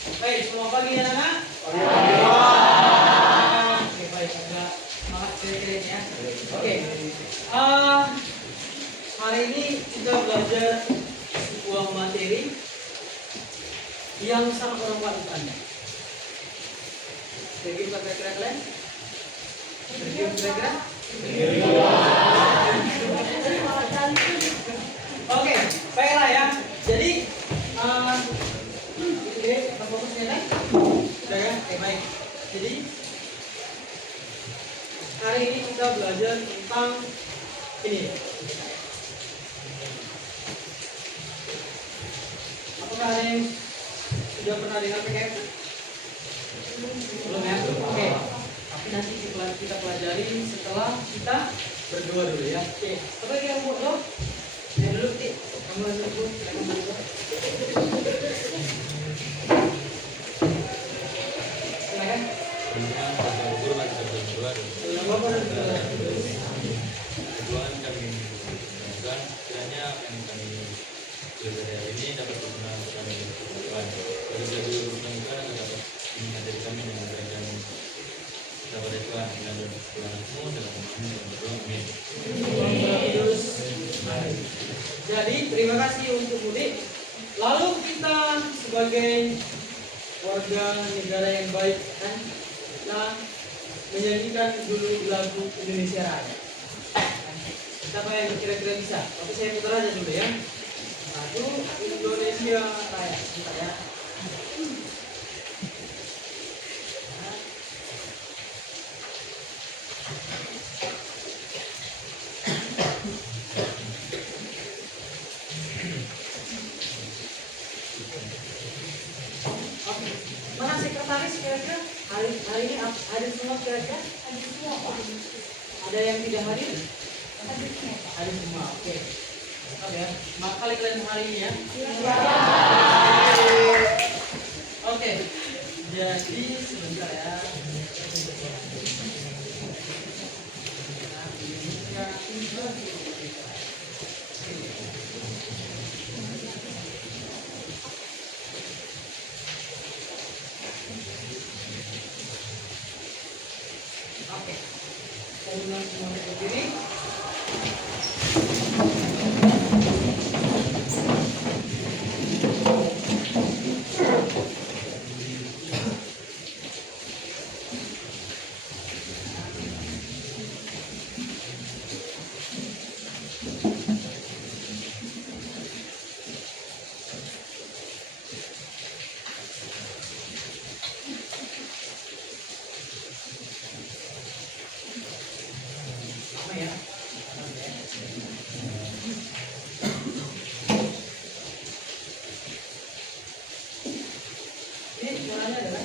Baik, selamat pagi anak-anak. Oke, baik, agak semangat kira-kira ya. Oke, eh, hari ini kita belajar sebuah materi yang sangat bermanfaat. Jadi kita kira-kira kalian? Kira-kira? Oke, baiklah ya. Jadi, kita fokusnya kan? Sudah ya? Oke, baik. Jadi, hari ini kita belajar tentang ini. Apakah ada yang sudah pernah dengar PKM? Belum ya? Oke. Tapi nanti kita pelajari setelah kita berdua dulu ya. Oke. Apa yang kamu buat lo? Ya dulu, Ti. Kamu langsung dulu. Silakan. Perjuangan kami menemukan kiranya apa yang kami belajar hari ini dapat berguna untuk kami ke depan. Bagi belajar berguna itu akan dapat mengajar kami dengan kerajaan dapat Tuhan dan Tuhanmu dalam kami dan berdoa amin. Jadi terima kasih untuk mudik. Lalu kita sebagai warga negara yang baik kan kita menyanyikan dulu lagu Indonesia Raya. Siapa yang kira-kira bisa? Tapi saya putar aja dulu ya. Lagu Indonesia Raya. Kita ya. Mana sekretaris kira-kira? Hari ini hadir semua kira-kira? Hadir semua Pak. Ada yang tidak hadir? Hadir semua. Oke. Oke ya. Kali kalian hari ini ya. Oke. Jadi sebentar ya. Oke. Saya ulang semuanya berdiri. Sama ya. Ini suaranya adalah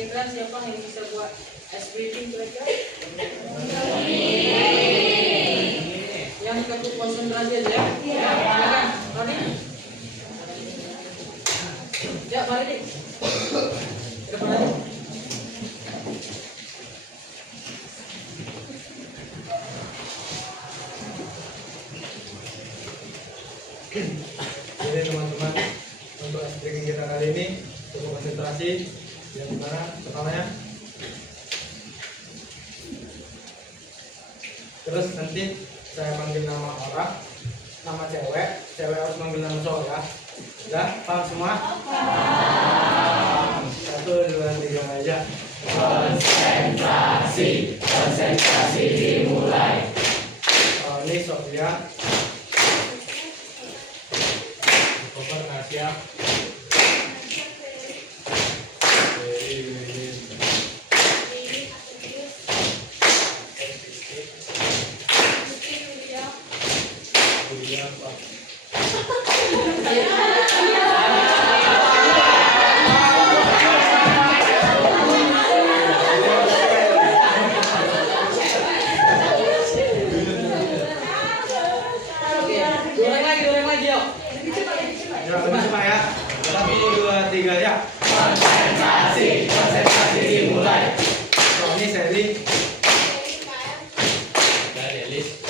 kira-kira siapa yang bisa buat es krim kira-kira? Yang cukup konsentrasi aja ya. Silakan, Roni. Ya, mari nih. Ke depan aja. Jadi teman-teman, untuk speaking kita kali ini cukup konsentrasi. Yang mana kepalanya. Terus nanti saya panggil nama orang, nama cewek harus manggil nama cowok ya. Udah paham semua? Paham. 1, 2, 3 aja. Konsentrasi dimulai. Oh, ini Sofia. Koper Nasya. Goreng lagi yuk. Ya, lebih cepat ya. 1, 2, 3 ya. Konsentrasi dimulai. Oh, ini Sally. Dari Elis.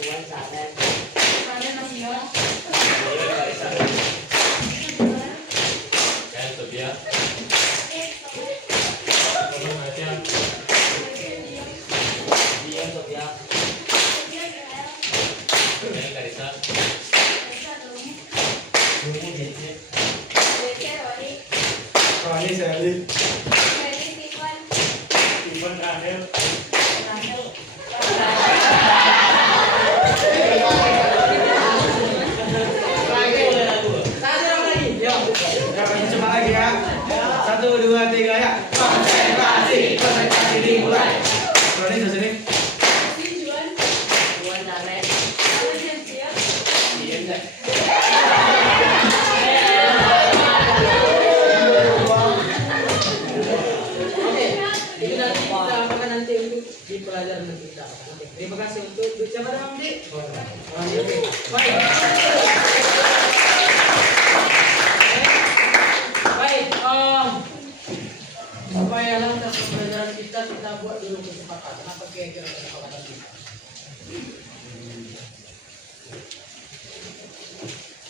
Kayak Sofia. Koper Nasya. Kayak Karisa. Oh, ini Sally. Ivan Rahel. Satu orang lagi. Yuk. Ya, lebih cepat lagi ya. 1, 2, 3 ya. Konsentrasi dimulai. Oh, ini di sini. Oke, itu nanti kita akan nanti untuk di pelajaran kita. Oke, terima kasih untuk siapa nama Dik? Oke, baik. Baik, supaya lancar pembelajaran kita buat dulu kesepakatan. Apa kira-kira kesepakatan kita?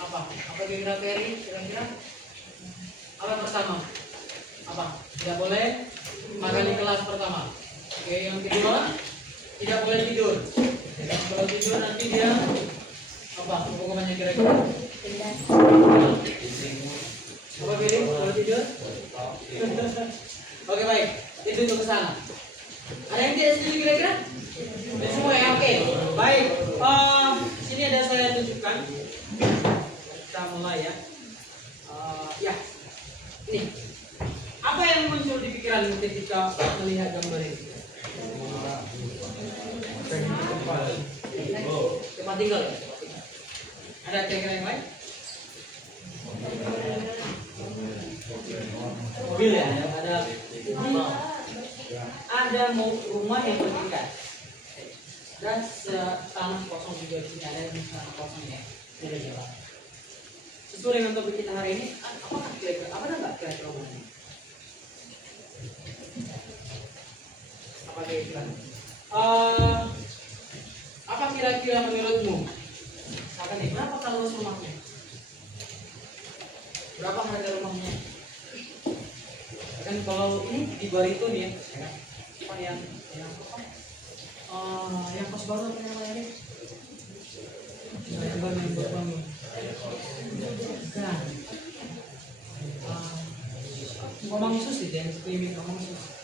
Apa kira-kira kira-kira? Apa pertama? Apa? Tidak boleh makan di kelas pertama. Oke, yang kedua tidak boleh tidur. Kalau tidur nanti dia apa? Hukumannya kira-kira? Apa beda kalau tidur? Oke baik, itu untuk kesana. Ada yang tidak setuju kira-kira? Semua ya, oke. Baik, sini ada saya tunjukkan. Kita mulai ya. Ya, ini. Apa yang muncul di pikiran ketika melihat gambar ini? Tempat tinggal ya? Ada kira-kira yang lain? Mobil ya? Ada rumah yang bertingkat dan tanah kosong juga di sini, ada tanah kosong ya. Ini jalan. Sesuai dengan topik kita hari ini, apakah kira-kira apa enggak kira-kira rumah ini? Apa kira-kira? Apa kira-kira menurutmu? Misalkan nih, berapa kalau rumahnya? Berapa harga rumahnya? Kan kalau ini di Barito nih ya, apa yang kos baru apa namanya nih? Yang baru bangun. Kan. Ngomong khusus sih, yang sekeliling ngomong khusus.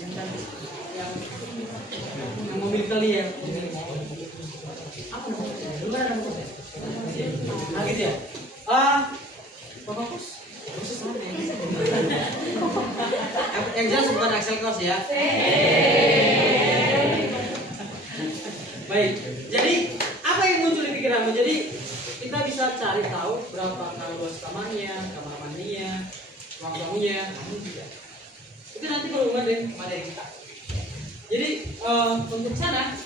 Yang cantik, yang mobil kali ya, apa namanya? Luar ada kos ya? Ah gitu ya? Bapak kos? Khusus mana ya? Yang jelas bukan Excel kos ya? Baik, jadi apa yang muncul di pikiranmu? Jadi kita bisa cari tahu berapa luas kamarnya, kamar mandinya, ruang tamunya, namun juga itu nanti berhubungan dengan materi kita. Jadi untuk sana,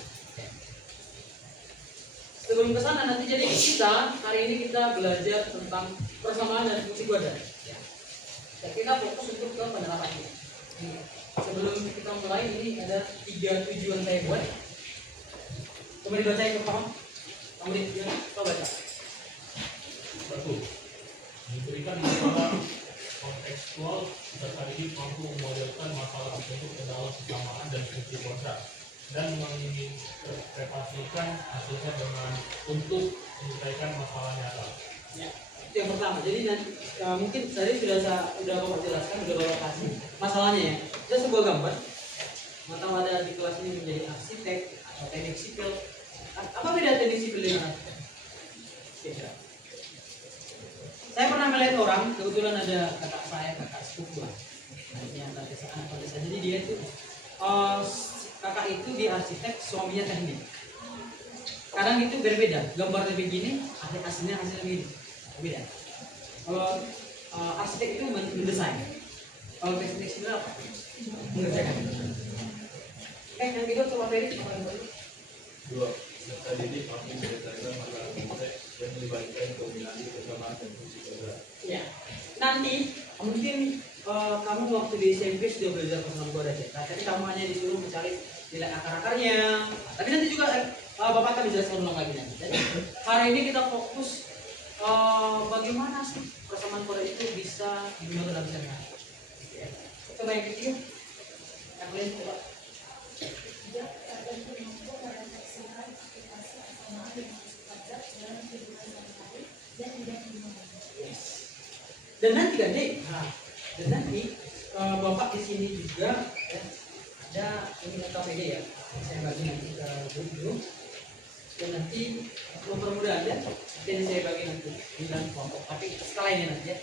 sebelum ke sana nanti jadi kita hari ini kita belajar tentang persamaan dan fungsi kuadrat. Ya. Dan kita fokus untuk ke penerapannya. Sebelum kita mulai ini ada 3 tujuan saya buat. Coba dibacain ke paham. Kamu coba baca. 1. Diberikan masalah kontekstual serta didik mampu memodelkan masalah untuk kendala kesamaan dan fungsi kuadrat dan menginterpretasikan hasilnya dengan untuk menyelesaikan masalah nyata. Ya, itu yang pertama. Jadi nanti mungkin tadi sudah Bapak jelaskan, sudah Bapak kasih masalahnya ya. Itu sebuah gambar. Mata ada di kelas ini menjadi arsitek atau teknik sipil. Apa beda teknik sipil dengan arsitek? Beda. Saya pernah melihat orang, kebetulan ada kakak sepupu lah. Yang anak desa. Jadi dia itu kakak itu di arsitek, suaminya teknik. Kadang itu berbeda, gambarnya begini, hasilnya begini, beda. Kalau arsitek itu mendesain, kalau teknik sipil apa? Mengerjakan. Yang kedua coba Ferry. 2. Serta didik mampu menyelesaikan masalah kompleks dan melibatkan kombinasi kesamaan dan fungsi kuadrat. Ya, nanti mungkin kamu waktu di SMP sudah belajar persamaan kuadrat ya. Tapi kamu hanya disuruh mencari nilai akar-akarnya. Tapi nanti juga Bapak akan menjelaskan ulang lagi nanti. Jadi hari ini kita fokus bagaimana sih persamaan kuadrat itu bisa digunakan dalam sehari-hari. Ya. Coba yang ketiga, yang lain coba. Dan nanti kan deh, dan nanti Bapak di sini juga ya, ada ini KPD ya, saya bagi nanti ke grup dan nanti mempermudah Anda, dan saya bagi nanti di dalam kelompok. Tapi setelah ini nanti ya,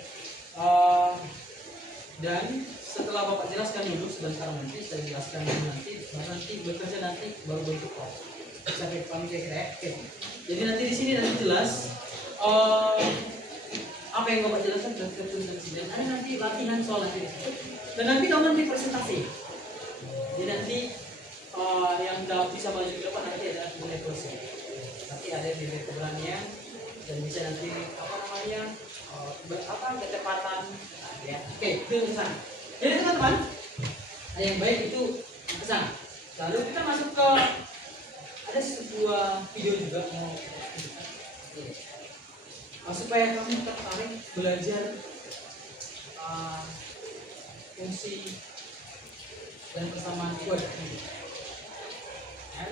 dan setelah Bapak jelaskan dulu sebentar nanti saya jelaskan dulu nanti bekerja nanti baru bentuk kelas. Sampai kami kira ya. Jadi nanti di sini nanti jelas apa yang Bapak jelaskan sudah tertulis di sini. Ada nanti latihan soal nanti. Dan nanti kamu nanti presentasi. Jadi nanti yang bisa maju ke depan nanti ada mulai proses. Nanti ada di keberanian dan bisa nanti kecepatan. Ya. Oke, itu ke sana. Jadi teman-teman, yang baik itu ke sana. Lalu kita masuk ke ada sebuah video juga mau supaya kamu tertarik belajar fungsi dan persamaan kuadrat. Ya.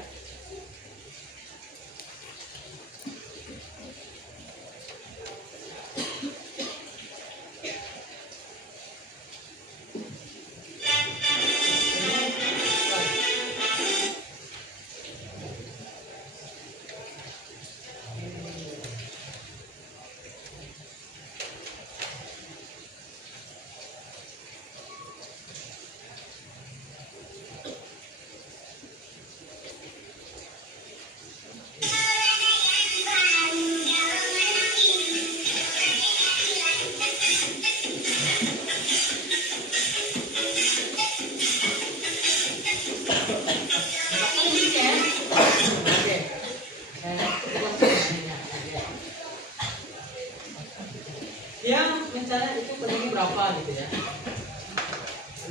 Dia mencari itu pentingnya berapa gitu ya.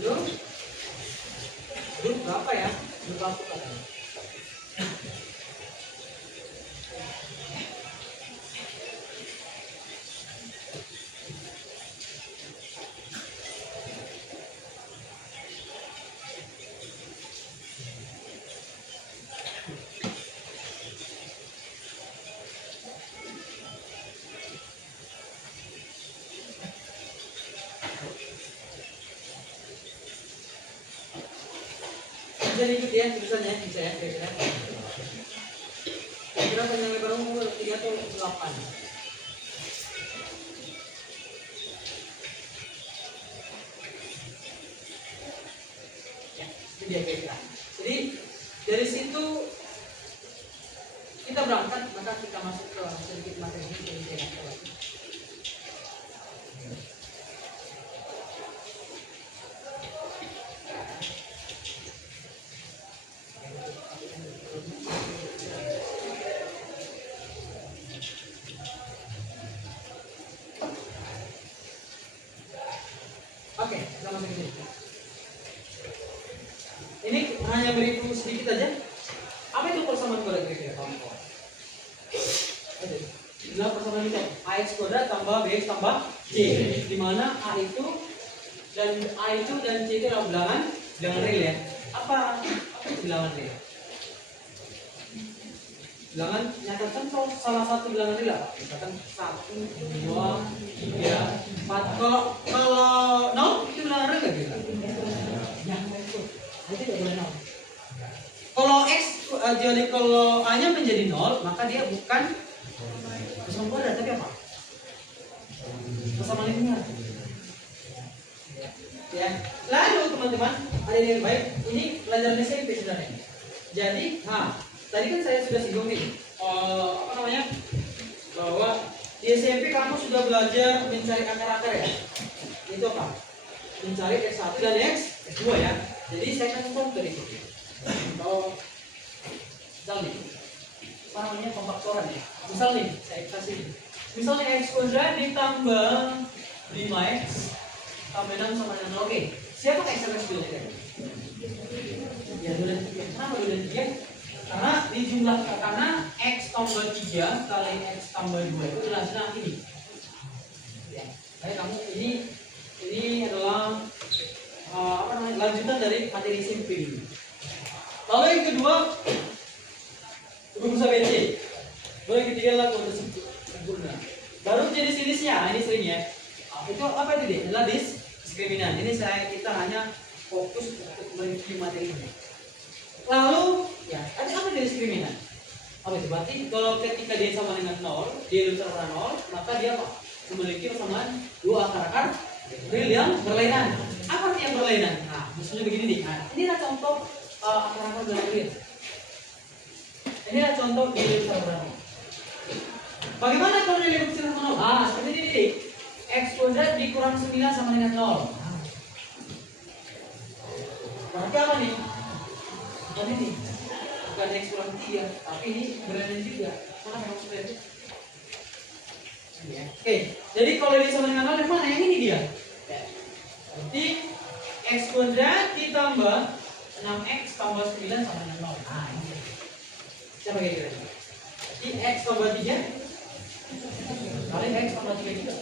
Lalu berapa ya? Berapa katanya? Bisa ikut ya tulisannya bisa ya kira-kira. Kira-kira panjang lebar umur 3 atau 8. Ya, itu dia kira-kira. Jadi dari situ kita berangkat maka kita masuk ke sedikit materi ini. Oke, kita masuk ke sini. Ini hanya beri sedikit aja. Apa itu persamaan kuadrat kira-kira? Adalah persamaan itu AX kuadrat tambah BX tambah C, di mana A itu dan C itu adalah bilangan real ya. Apa itu bilangan real? Bilangan nyatakan salah satu bilangan real apa? Misalkan 1, 2, 3, 4. Kalau 0 itu bilangan real nggak kira? Jangan itu. Nanti tidak boleh 0. Kalau X jadi kalau A-nya menjadi 0, maka dia bukan persamaan kuadrat tapi apa? Persamaan linear. Ya. Lalu teman-teman, ada yang baik, ini pelajaran SMP sebenarnya. Jadi, tadi kan saya sudah singgung nih, bahwa di SMP kamu sudah belajar mencari akar-akar ya. Itu apa? Mencari X1 dan X2 ya. Jadi saya kasih contoh itu. Kalau misal nih, apa namanya pemfaktoran ya. Misal nih, saya kasih. Misalnya X kuadrat ditambah 5X tambah 6 sama dengan 0. Oke, siapa X sama X2 nya? Ya 2 dan 3. Kenapa 2 dan 3? Karena dijumlahkan, karena X tambah 3 kali X tambah 2 itu hasilnya ini. Ya, baik kamu ini adalah lanjutan dari materi SMP ini. Lalu yang kedua, rumus ABC. Lalu yang ketiga adalah kuadrat sempurna. Baru jenis-jenisnya, ini sering ya. Itu apa itu dia? Adalah diskriminan. Ini kita hanya fokus untuk mereview materi ini. Lalu ya, ada apa diskriminan? Apa itu? Berarti kalau ketika dia sama dengan 0, dia lebih besar 0, maka dia apa? Memiliki persamaan dua akar-akar real yang berlainan. Apa arti yang berlainan? Nah, misalnya begini nih. Nah, inilah contoh akar-akar berlainan real. Inilah contoh dia lebih besar 0. Bagaimana kalau dia lebih besar 0? Seperti ini nih. X kuadrat dikurang 9 sama dengan 0. Berarti apa nih? Bukan ini. Bukan X kurang 3, tapi ini berlainan juga. Karena memang sudah itu. Oke, jadi kalau ini sama dengan 0, yang mana? Yang ini dia. Berarti X kuadrat ditambah 6X tambah 9 sama dengan 0. Ini. Siapa kira-kira? Jadi X tambah 3 kali X tambah 3 juga.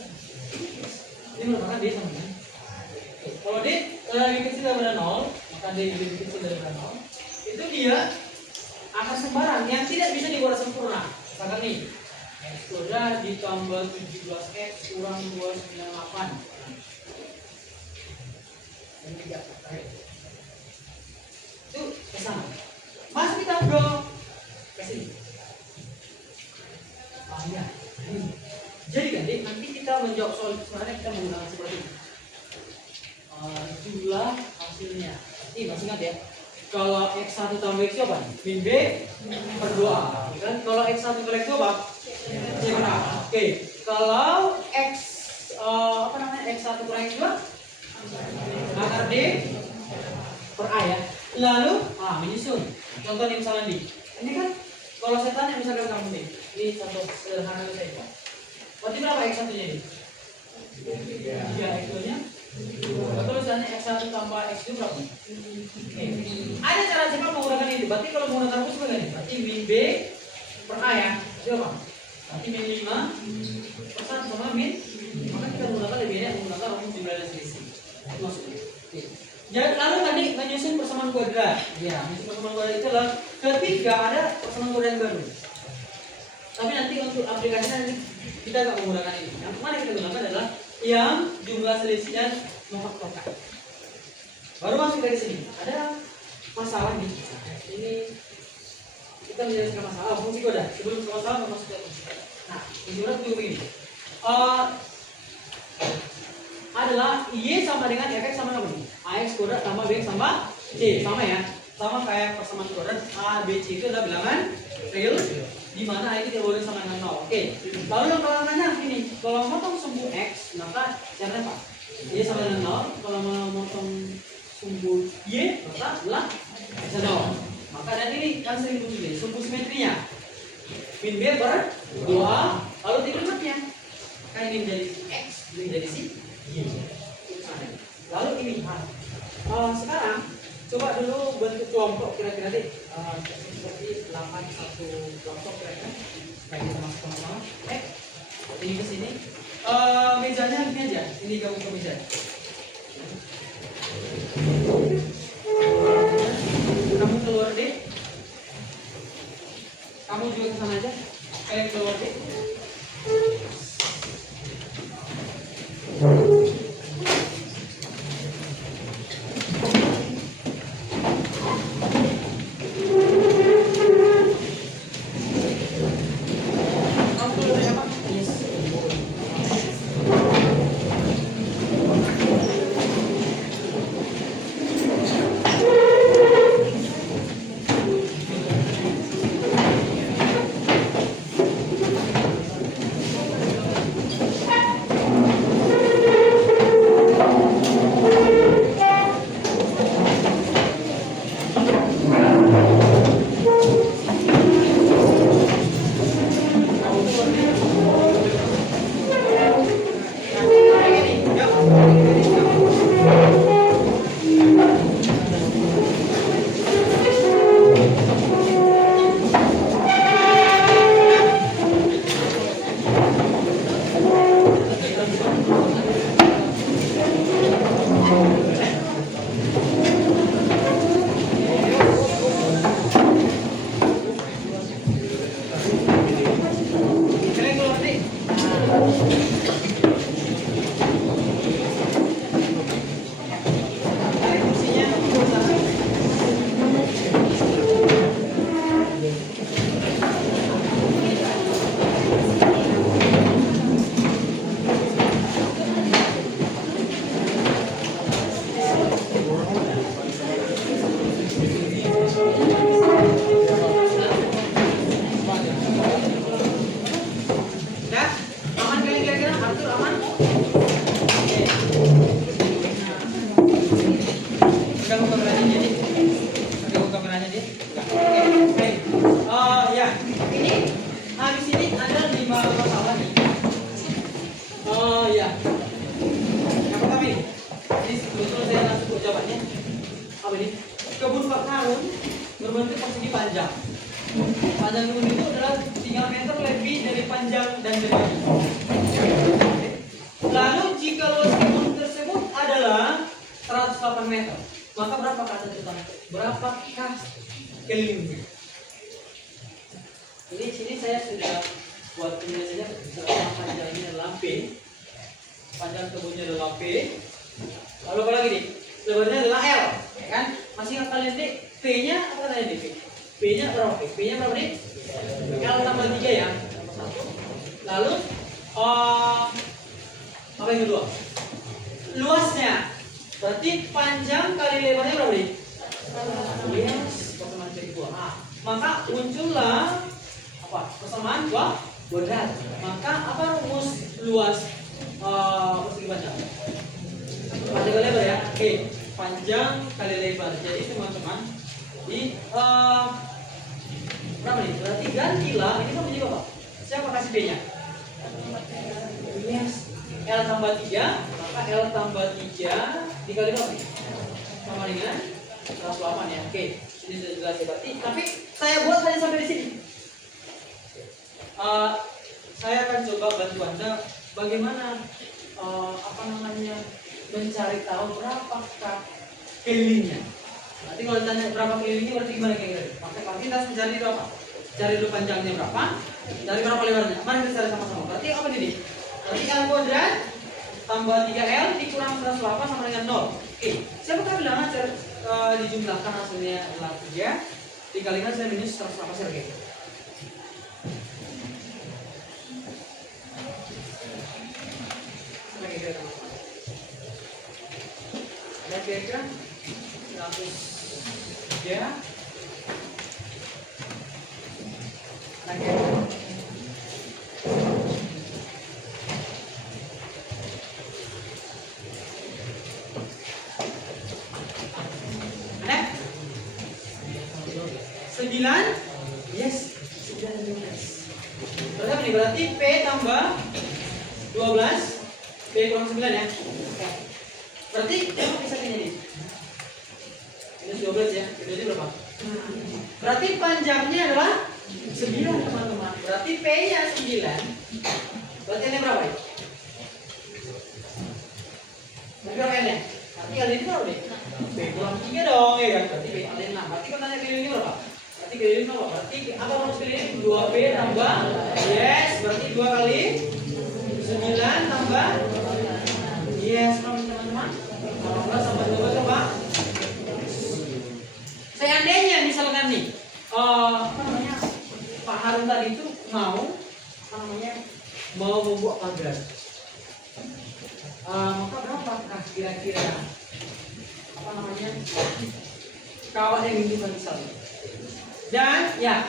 Ini merupakan D sama dengan. Kalau D lebih kecil daripada 0, maka D lebih kecil daripada 0. Itu dia akar sembarang yang tidak bisa dibuat sempurna. Misalkan nih, X kuadrat ditambah 17X kurang 298. Ini 3. Itu ke sana. Masuk kita bro ke sini. Ya. Jadi kan, nanti kita menjawab soal sebenarnya kita menggunakan seperti ini. Jumlah hasilnya. Ini masih ingat ya. Kalau X1 tambah X apa? Min B per 2. Kan? Kalau X1 kali X2 apa? C per A. Oke. Kalau X1 kurang X2 akar D per A ya. Lalu menyusun. Contoh nih misalnya nih. Ini kan kalau saya tanya misalkan kamu nih. Ini contoh sederhana saya. Berarti berapa X1 nya ini? 3 X2 nya. Atau misalnya X1 tambah X2 berapa? Ada cara cepat menggunakan ini. Berarti kalau menggunakan rumus begini, berarti min B per A ya. Itu apa? Berarti min 5 per 1 sama min. Maka kita menggunakan lebih banyak menggunakan rumus jumlah dan selisih. Maksudnya. Jadi lalu tadi menyusun persamaan kuadrat. Ya, menyusun persamaan kuadrat itu adalah ketika ada persamaan kuadrat baru. Tapi nanti untuk aplikasinya kita nggak menggunakan ini. Yang mana kita gunakan adalah yang jumlah selisihnya memfaktorkan. Baru masuk dari sini. Ada masalah nih. Ini kita menjelaskan masalah fungsi kuadrat. Sebelum ke masalah kita masuk ke fungsi kuadrat. Nah, fungsi kuadrat itu begini. Adalah Y sama dengan Fx sama apa nih? Ax kuadrat tambah Bx tambah C. Sama ya. Sama kayak persamaan kuadrat A, B, C itu adalah bilangan real di mana A itu tidak boleh sama dengan 0. Oke. Lalu yang bilangannya ini, kalau motong sumbu X, maka caranya apa? Y sama dengan 0. Kalau mau motong sumbu Y, maka adalah X 0. Maka dan ini yang sering muncul ini, sumbu simetrinya. Min B per 2A, lalu dikalimatnya. Maka ini menjadi X, ini menjadi si Y. Lalu kelompok kira-kira deh, seperti 8 satu kelompok kira-kira. Kayak kita masuk sama-sama. Ini ke sini. Mejanya ini aja. Ini kamu ke meja. Kamu keluar deh. Kamu juga ke sana aja. Kayak keluar deh. Berbentuk persegi panjang. Panjang kebun itu adalah 3 meter lebih dari panjang dan lebarnya. Lalu jika luas kebun tersebut adalah 108 meter, maka berapa kata depan? Berapakah kelilingnya? Ini sini saya sudah buat penjelasannya. Misalnya panjangnya adalah P, panjang kebunnya adalah P. Lalu apa lagi nih? Lebarnya adalah L, ya kan? Masih ingat kalian nih? P-nya apa tadi nih? P-nya berapa? P-nya berapa nih? L tambah 3 ya. Lalu apa yang kedua? Luasnya. Berarti panjang kali lebarnya berapa nih? Yes, persamaan dari buah. Nah, maka muncullah apa? Persamaan buah kuadrat. Maka apa rumus luas persegi panjang? Panjang kali lebar ya. Oke, panjang kali lebar. Jadi teman-teman di berapa nih? Berarti gantilah ini sama jadi apa? Siapa kasih B-nya? Yes. L tambah 3, maka L tambah 3 dikali berapa nih? Sama dengan 108 ya. Oke, ini sudah jelas ya berarti. Tapi saya buat hanya sampai di sini. Saya akan coba bantu Anda bagaimana mencari tahu berapakah kelilingnya. Nanti kalau ditanya berapa kelilingnya berarti gimana kira-kira? Maka kita harus mencari itu apa? Cari dulu panjangnya berapa, dari berapa lebarnya. Mari kita cari sama-sama. Berarti apa ini? Berarti L kuadrat tambah 3L dikurang 108 sama dengan 0. Oke, siapakah bilang dijumlahkan hasilnya adalah 3 dikalikan saya minus 108 oke. Ada kira-kira 103 lagi ada 9 yes 9 berapa nih? Berarti P tambah 12 P kurang 9 ya. Berarti apa bisa ini? Minus 12 ya. Ini berapa? Berarti panjangnya adalah 9 teman-teman. Berarti P-nya 9. Berarti ini berapa ya? Berapa N-nya? Berarti kali ini berapa deh? B kurang 3 dong ya kan? Berarti B kali 6. Berarti kan tanya pilih ini berapa? Berarti pilih ini berapa? Berarti apa harus pilih ini? 2B tambah. Yes, berarti 2 kali 9 tambah. Yes, teman-teman. 18 tambah 12 apa? Seandainya misalkan nih, apa namanya, Pak Harun tadi itu mau membuat pagar. Maka berapa? Nah, kira-kira apa namanya, kawat yang dibutuhkan misalnya. Dan ya,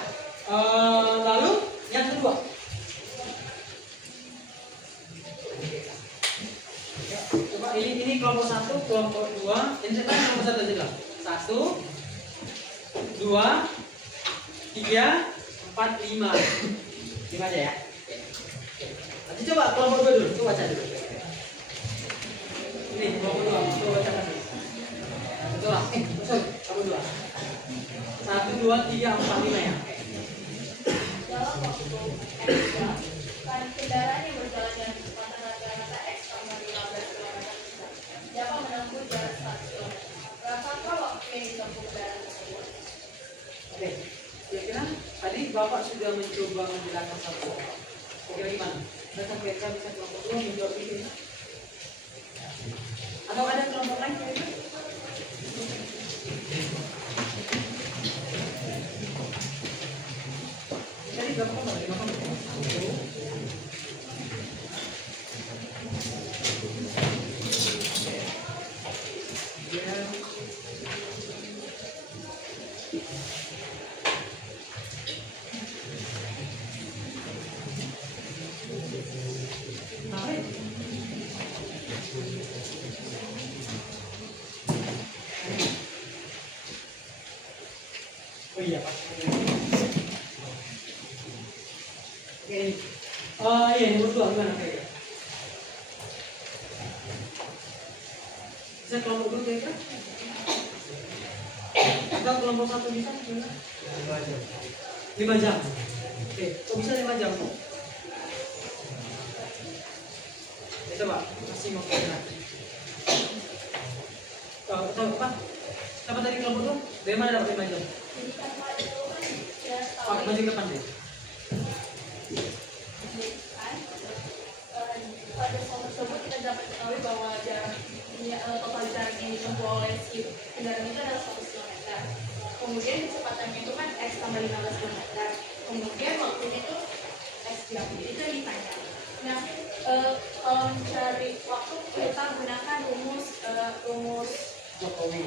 lalu yang kedua, coba ini kelompok 1, kelompok 2, ini kelompok 1 aja lah. 1, 2, 3, 4, 5. 5 aja ya. Nanti coba kelompok 2 dulu, coba baca dulu. Ini kelompok 2, coba baca dulu. Coba, kelompok 2. 1, 2, 3, 4, 5 ya. Dalam waktu X jam, kendaraan yang berjalan dengan kecepatan rata-rata X tambah 15 km dapat menempuh jarak 100 km. Berapakah waktu yang ditempuh kendaraan tersebut? Oke, kira-kira tadi Bapak sudah mencoba menjelaskan satu. Kira gimana? Kira-kira bisa kelompok 2 menjawab ini? Atau ada kelompok lain kira-kira? Jadi berapa kelompok? 5 kelompok. 1. Oh iya Pak. Oke. Iya nomor 2 gimana kira-kira? Bisa kelompok 2 kira-kira? Atau kelompok 1 bisa gimana? 5 jam. Oke, kok bisa 5 jam? Ya, coba kasih mau kira. Tahu apa? Siapa tadi kelompok 2? Dari mana dapat 5 jam? Jadi tanpa itu kan ya tahu Pak, maju ke depan deh. kan pada saat tersebut kita dapat ketahui bahwa total jarak yang ditempuh oleh si kendaraan itu adalah 100 km. Kemudian kecepatannya itu kan X tambah 15 km. Kemudian waktunya itu X jam. Itu yang ditanya. Nah, kalau mencari waktu kita gunakan rumus Jokowi.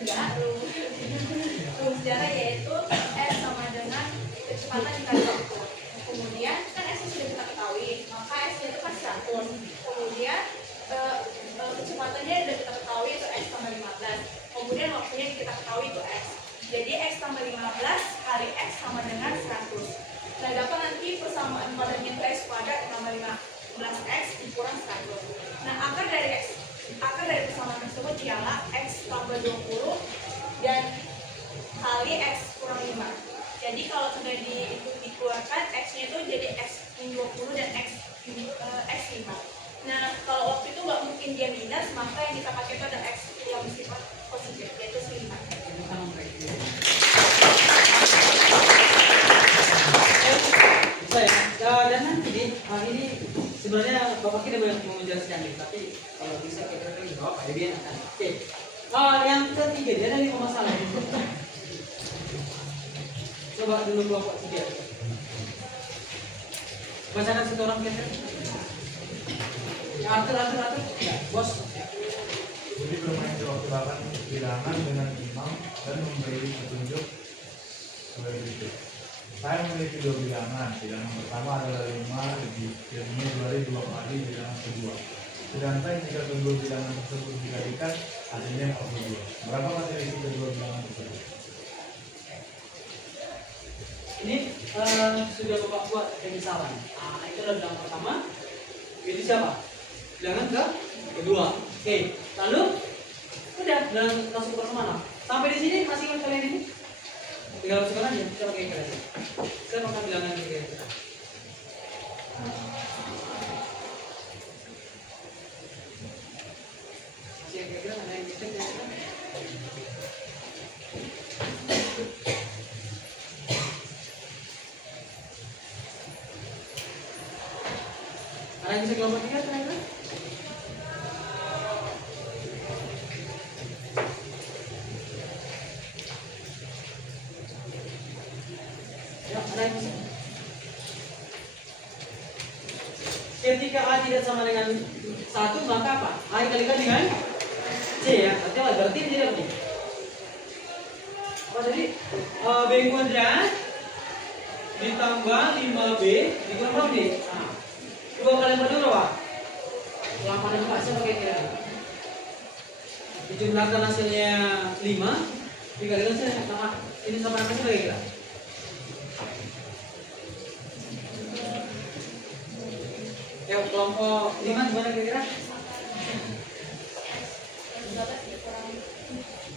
enggak, rumus jarak yaitu S sama dengan kecepatan dikali waktu. Kemudian kan S sudah kita ketahui, maka S itu kan 100. Kemudian kecepatannya sudah kita ketahui itu X tambah 15. Kemudian waktunya kita ketahui itu X. Jadi X tambah 15 kali X sama dengan 100. Nah, dapat nanti persamaan padanya itu X kuadrat tambah 15X dikurang 100. Nah, akar dari persamaan tersebut ialah X tambah 20 dan kali X kurang 5. Jadi kalau sudah dikeluarkan X-nya itu jadi X min 20 dan X 5. Nah, kalau waktu itu nggak mungkin dia minus, maka yang kita pakai itu ada X yang bersifat positif, yaitu 5. Bisa ya. Dan nanti ini sebenarnya Bapak kita banyak mau menjelaskan nih, tapi kalau bisa kita pilih Bapak ya biar akan. Oke. Yang ketiga dia ada 5 masalah. Coba dulu kelompok 3. Bacakan satu orang kira. Atur. Ya, bos. Jadi bermain di waktu bahkan bilangan dengan imam dan memberi petunjuk sebagai berikut. Saya memiliki 2 bilangan. Bilangan pertama adalah 5 lebih jadinya 2 kali bilangan kedua. Sedangkan jika kedua bilangan tersebut dikalikan, hasilnya 42. Berapa selisih kedua bilangan tersebut? Ini sudah Bapak buat pemisalan. Itu adalah bilangan pertama. Itu siapa? Bilangan kedua. Oke. Lalu udah bilangan langsung ke mana? 1 Sampai di sini masih ingat kalian ini? Tinggal masukkan aja, kita pakai kira. Saya pakai bilangan kira-kira. Masih kira-kira ada yang bisa kira-kira? Ada yang bisa kelompok tiga kira-kira? Ya, ada yang bisa? Ketika A tidak sama dengan 1, maka apa? A dikalikan dengan C ya. Berarti ini jadi apa nih? Apa tadi? B kuadrat ditambah 5B dikurang berapa nih? Nah, 2 kali 4 berapa? 8 dan 4, saya pakai kira. Dijumlahkan hasilnya 5 dikalikan sama ini sama apa sih pakai kira? Ya, kelompok 5 gimana kira-kira?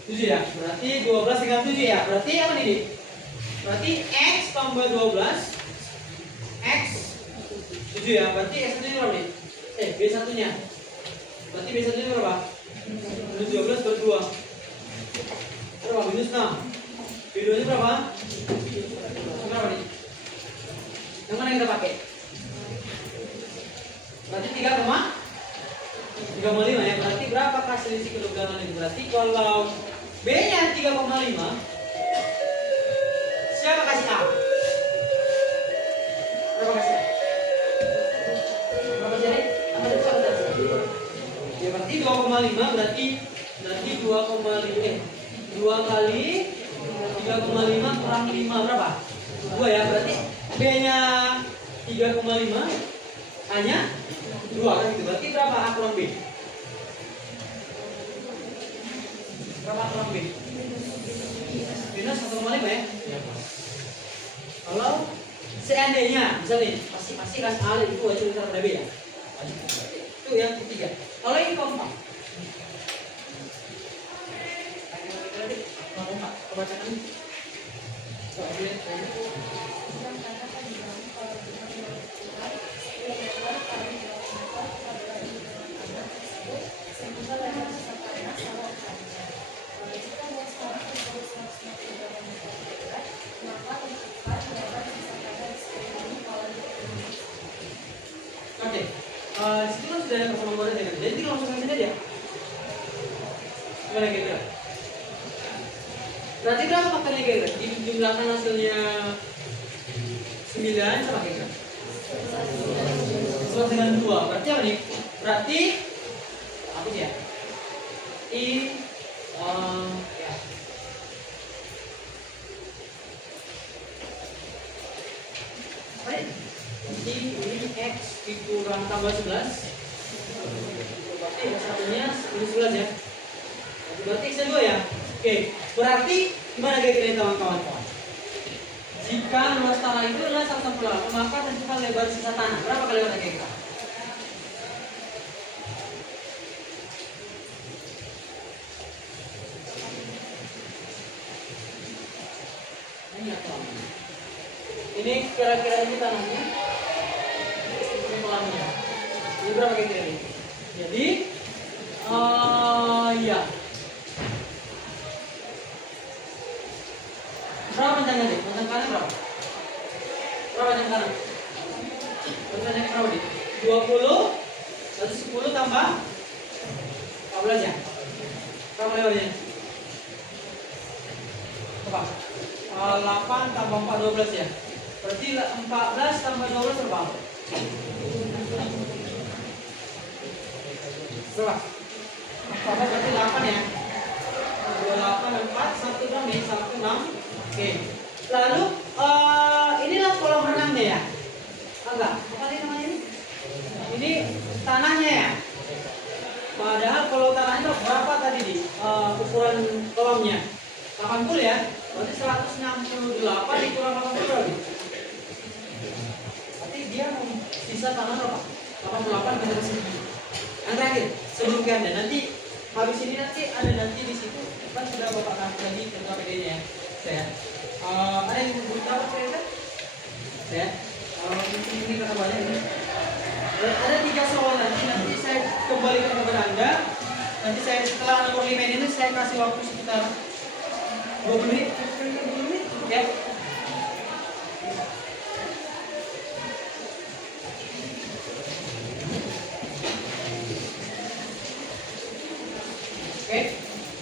7 ya? Berarti 12 dengan 7 ya? Berarti apa nih? Berarti X tambah 12 X 7 ya? Berarti X1 nya berapa nih? B1 nya berarti B1 nya berapa? Minus 12 per 2 berapa? Minus 6 B2 nya berapa? Berapa nih? Yang mana yang kita pakai? Berarti 3,5 ya. Berarti berapakah selisih ketegangan itu? Berarti kalau B nya 3,5, siapa kasih A? Berapa kasih A? Berapa jadi? Apa itu soal tadi? Ya berarti 2,5 berarti 2 kali 3,5 kurang 5 berapa? 2 ya. Berarti B nya 3,5, A nya 2 kan gitu. Berarti berapa A kurang B? Berapa A kurang B? Minus 1,5 ya. Kalau seandainya misalnya pasti kan A itu wajib besar pada B ya. Itu yang ketiga. Kalau ini keempat. Keempat, kebacakan. Oke, situ kan sudah ada persamaan kuadrat kan? Jadi tinggal masukkan saja dia. Gimana kira-kira? Berarti berapa faktornya kira-kira? Dijumlahkan hasilnya 9 sama kira-kira? 11 dengan 2. Berarti apa nih? Berarti apa sih ya? Ya. Baik. Jadi ini X dikurang tambah 11. Berarti satunya minus 11 ya. Berarti X nya 2 ya. Oke, berarti gimana kira-kira kawan-kawan? Jika luas tanah itu adalah 1,8, maka tentukan lebar sisa tanah. Berapa kali lebarnya kira-kira? Ini kira-kira ini tanahnya, ini kolamnya. Ini berapa kira-kira ini? Jadi, ya. Berapa panjangnya nih? Panjang kanan berapa? Berapa panjang kanan? Panjang berapa nih? 20, lalu 10 tambah 14 ya? Berapa lebarnya? Coba. 8 tambah 4, 12 ya? Berarti 14 tambah 12 berapa? Berapa? 14 berarti 8 ya? 28, 4, 1 berapa nih? 1, 6. Oke. Lalu inilah kolam renangnya ya? Enggak, apa sih namanya ini? Ini tanahnya ya? Padahal kalau tanahnya berapa tadi di ukuran kolamnya? 80 ya? Berarti 168 dikurang 80 berarti? Berarti dia sisa tanah berapa? 88 meter persegi. Yang terakhir, sebelum ganda nanti habis ini nanti ada nanti di situ kan sudah bapak kasih Saya. Ada yang belum tahu kira-kira? Saya. Ini kata banyak ini. Ada 3 soal nanti saya kembalikan kepada Anda. Nanti saya setelah nomor 5 ini saya kasih waktu sekitar 20 menit. Ya. Oke,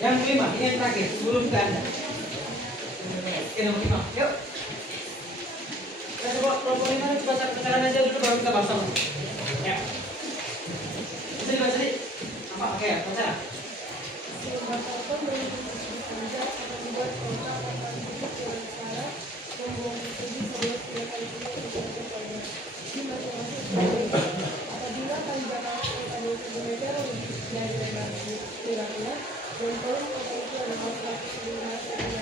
yang kelima, ini yang terakhir sebelum ke Anda. Oke, nomor 5, yuk. Kita coba nomor 5 kita baca aja dulu baru kita bahas. Ya. Bisa dibaca nih. Nampak? Oke, baca. Apabila panjang kota itu berbeda dari lebar kira-kira dan kalau kota itu adalah 115 cm,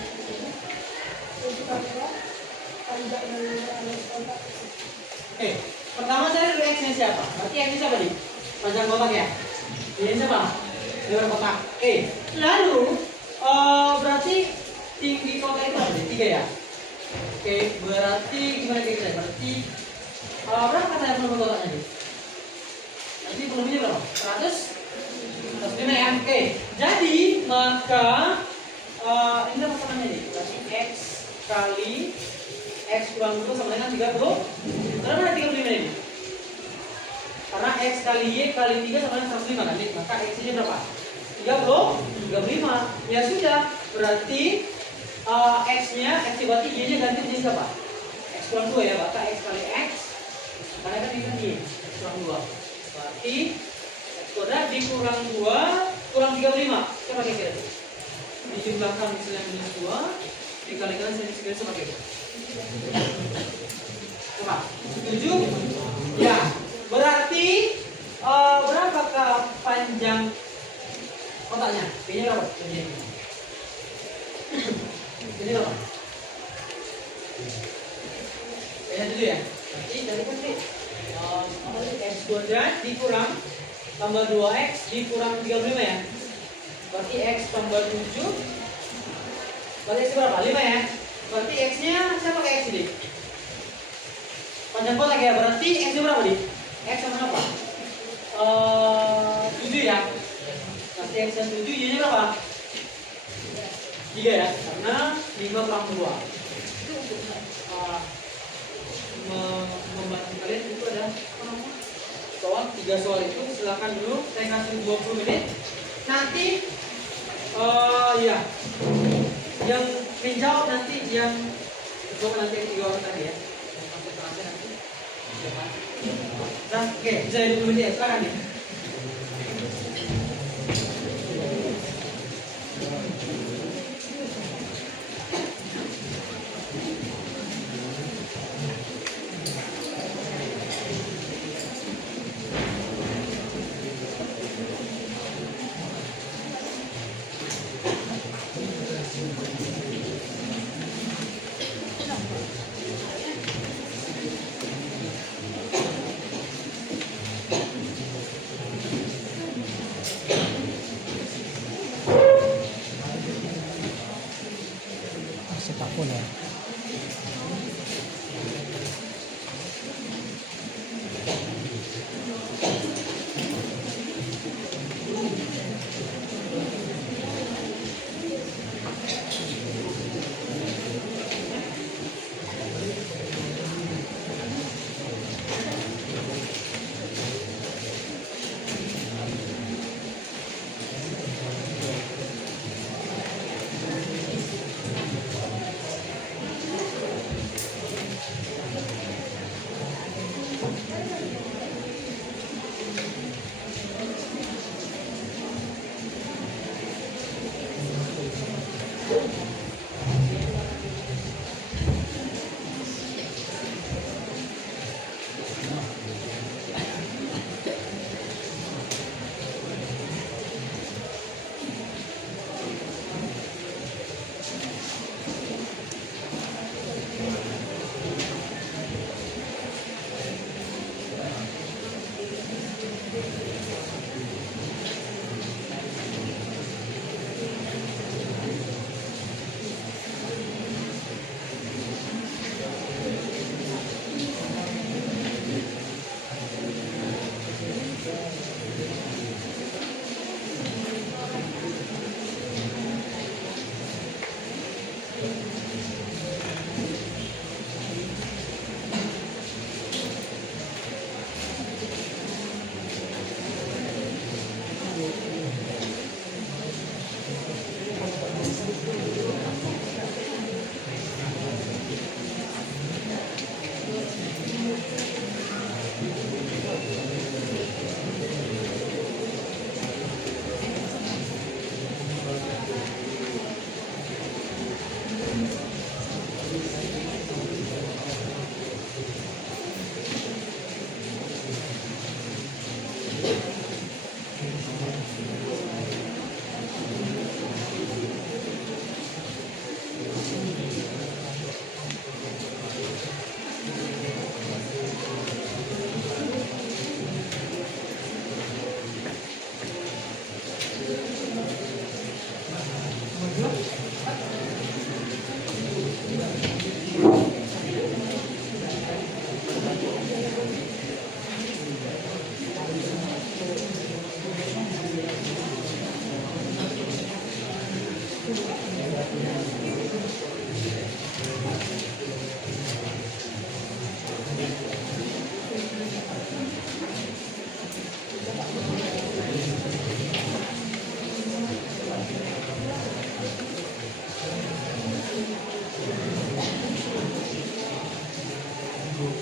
tunjukkanlah panjang dan lebar kota tersebut. Oke, pertama saya dulu X-nya siapa? Berarti X-nya siapa nih? Panjang kotak ya? Ini siapa? Lebar kotak. Lalu berarti tinggi kotak itu ada 3 ya? Oke, berarti gimana kira-kira? Berarti berapa kata yang penuh kotaknya nih? Nanti volumenya berapa? 105 ya? Oke, jadi maka ini apa namanya nih? Berarti X kali X kurang 2 sama dengan 30. Kenapa ada 35 ini? Karena X kali Y kali 3 sama dengan 105 kan? Maka X-nya berapa? 35. Ya sudah, berarti X-nya, X berarti Y-nya ganti menjadi berapa? X kurang 2 ya, maka X kali X. Karena kan ini kan Y, X kurang 2. Berarti X kuadrat dikurang 2 kurang 35. Siapa kira-kira? Dijumlahkan misalnya minus 2 dikalikan sini sama kira. Coba, setuju? Ya, berarti berapakah panjang kotaknya? P-nya berapa? Ini berapa? P-nya 7 ya? Berarti dari kan X kuadrat dikurang tambah 2X dikurang 35 ya? Berarti X tambah 7. Berarti X berapa? 5 ya? Berarti X-nya siapa kayak X ini? Panjang kotak ya? Berarti X-nya berapa nih? X sama apa? 7 ya? Berarti X yang 7, Y-nya berapa? 3 ya? Karena 5 kurang 2. Membantu kalian itu ada soal 3 soal itu silakan dulu saya kasih 20 menit nanti ya yang menjawab nanti yang nanti yang 3 orang tadi ya sampai terakhir nanti nah oke bisa 20 menit ya silakan ya.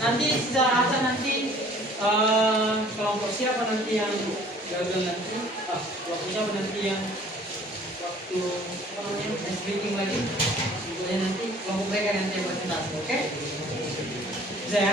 Nanti secara acak nanti kelompok siapa nanti yang gagal nanti? Kelompok siapa nanti yang waktu apa namanya next meeting lagi? Pokoknya nanti kelompok mereka nanti yang presentasi, oke? Bisa ya?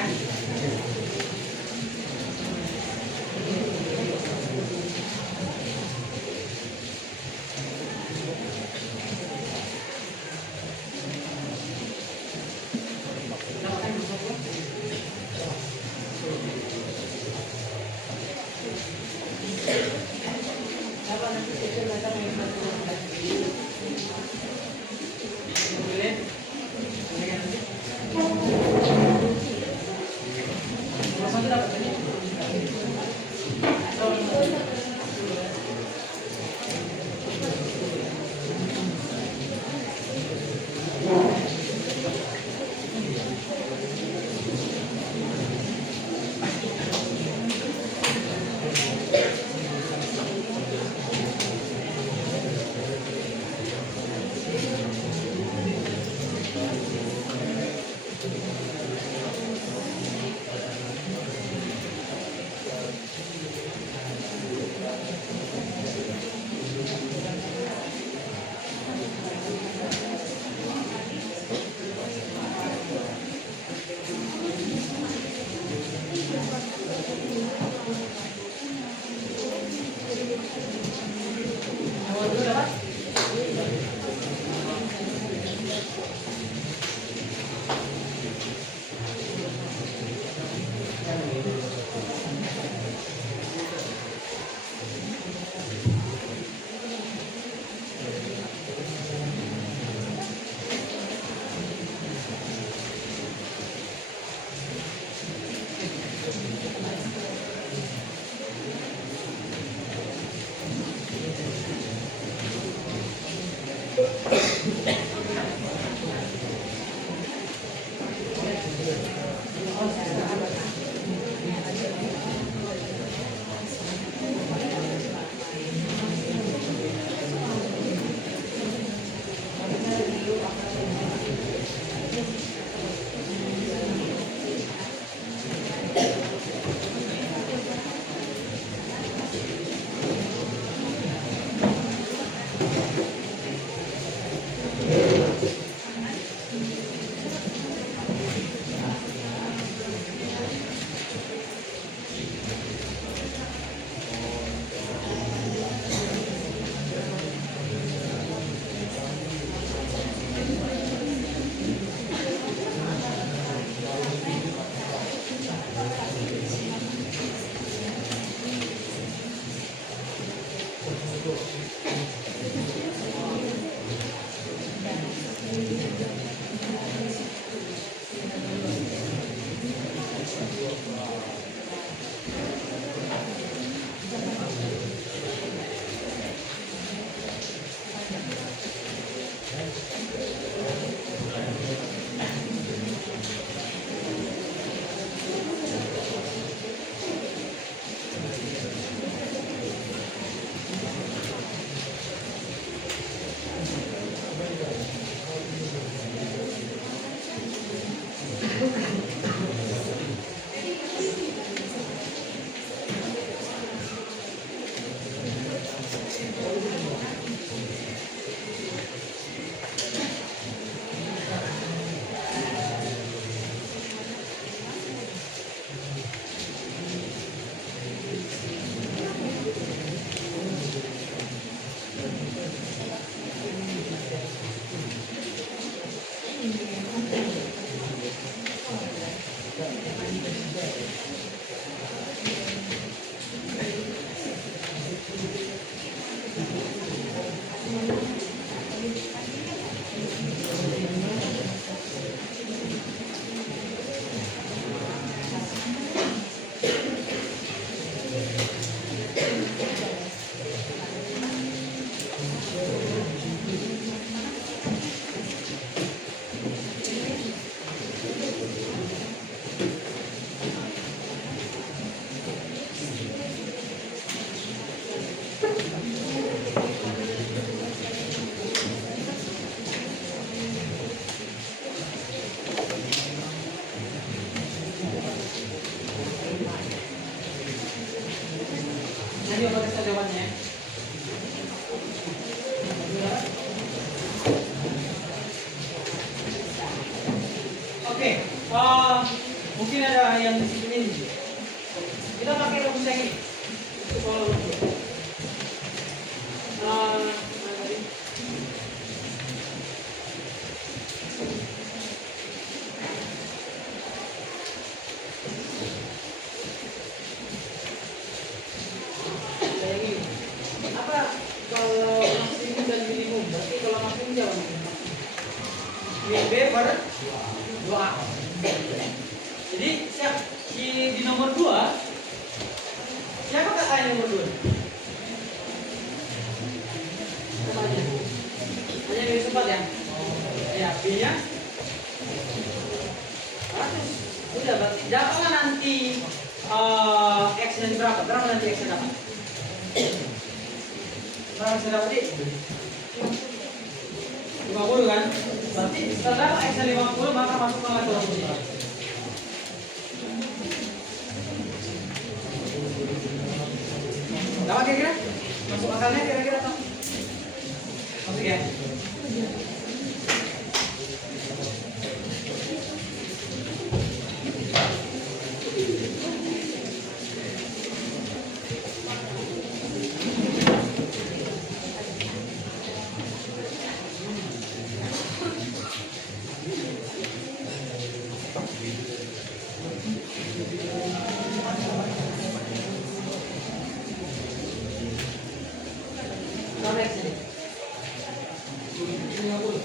dapat tes jawabannya. Oke, mungkin ada yang disiplin ini. Kita pakai rumus yang ini. Soal rumus. Mana tadi? Kayak gini. Apa kalau maksimum dan minimum? Berarti kalau maksimum jauh. B per 2A. Jadi di nomor 2 siapa A yang nomor 2? Siapa aja? Hanya yang sempat ya? Ya, B-nya 100. Udah, berarti dapatlah nanti X-nya berapa? Berapa nanti X-nya dapat? Berapa X-nya dapat? 50 kan? Berarti setelah X-nya 50 maka masuklah ke rumus ini. Dapat kira-kira? Masuk akalnya kira-kira atau? Masuk ya? Berapa X-nya? 50.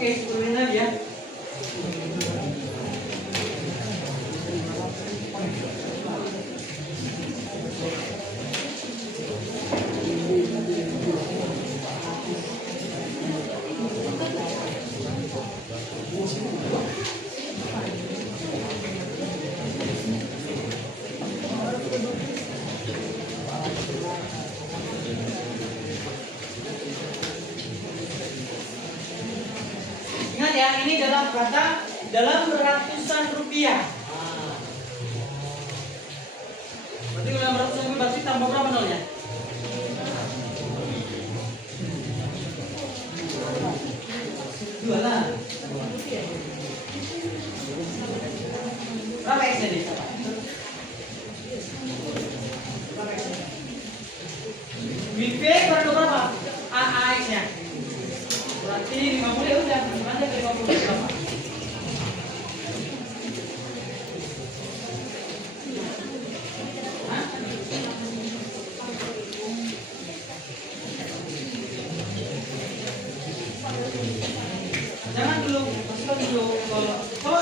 Oke, turunin lagi ya. Ingat ya, ini dalam kata dalam ratusan rupiah. Berarti kalau dalam ratusan rupiah berarti tambah berapa nolnya? Dua lah. Berapa X-nya nih? Berapa X-nya? BP berapa? AX-nya. Berarti 50 ya udah, gimana 50 berapa? Hah? Jangan dulu, masukkan dulu kalau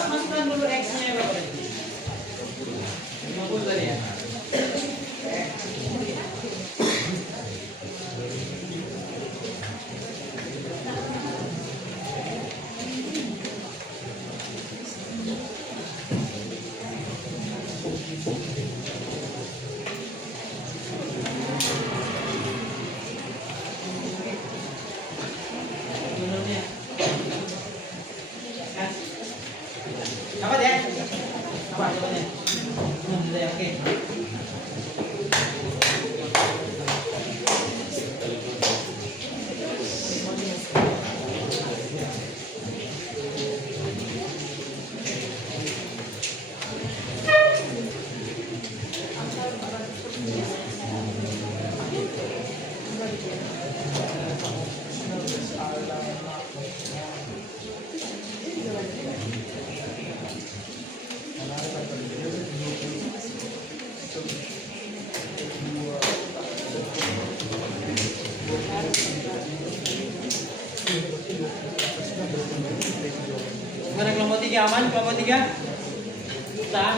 masukkan dulu X-nya berapa tadi? 50 tadi ya. Menurutnya. Kan? Dapat ya? Dapat jawabannya. Sudah ya, oke. Gimana kelompok 3 aman? Kelompok 3? Tahan.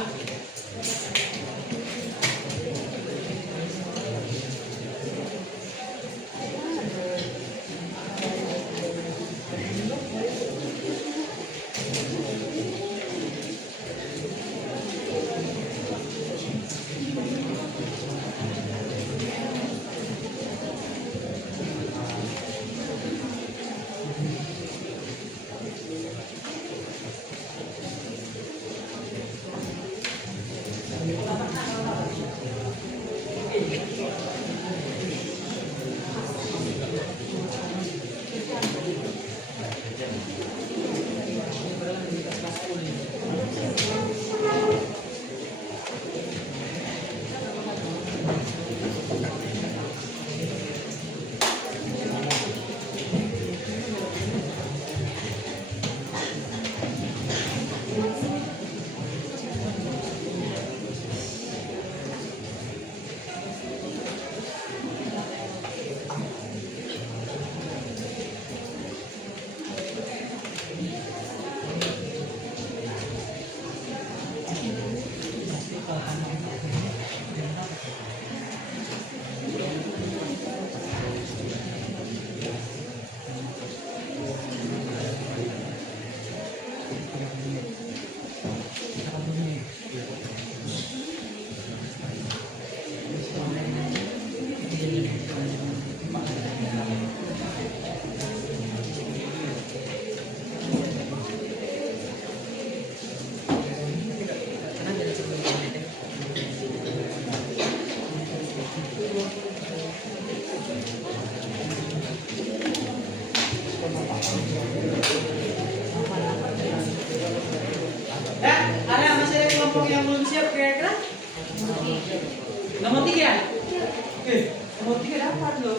nomor 3 dapat loh.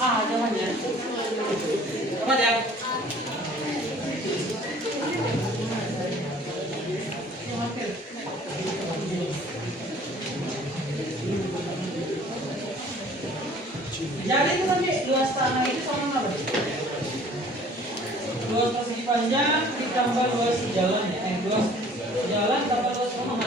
Jangan ya. Dapat ya. Jadi itu tadi luas tanah itu sama apa? Luas persegi panjang ditambah luas jalan ya. Luas jalan tambah luas rumah.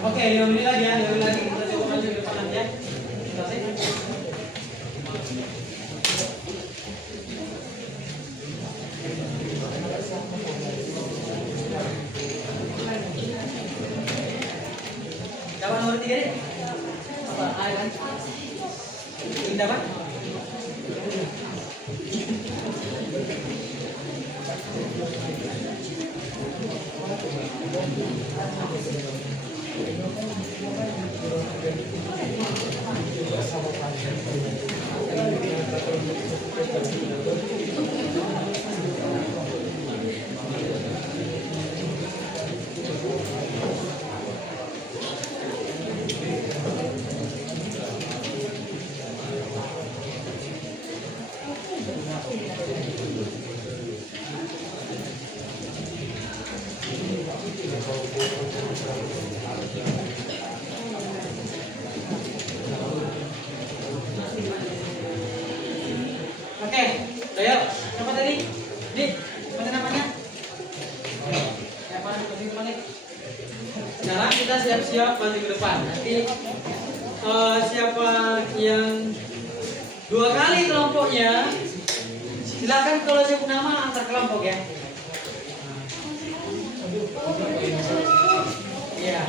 Oke, diambil lagi ya, diambil lagi. Kita coba maju ke depan nanti ya. Selesai. Dapat nomor 3 deh. Apa? Ayo kan? Pindah kan? Oke, ayo, siapa tadi? Nih, apa namanya? Siapa nih? Sekarang kita siap-siap maju ke depan. Nanti siapa yang 2 kali kelompoknya, silakan kalau sebut nama antar kelompok ya. Iya.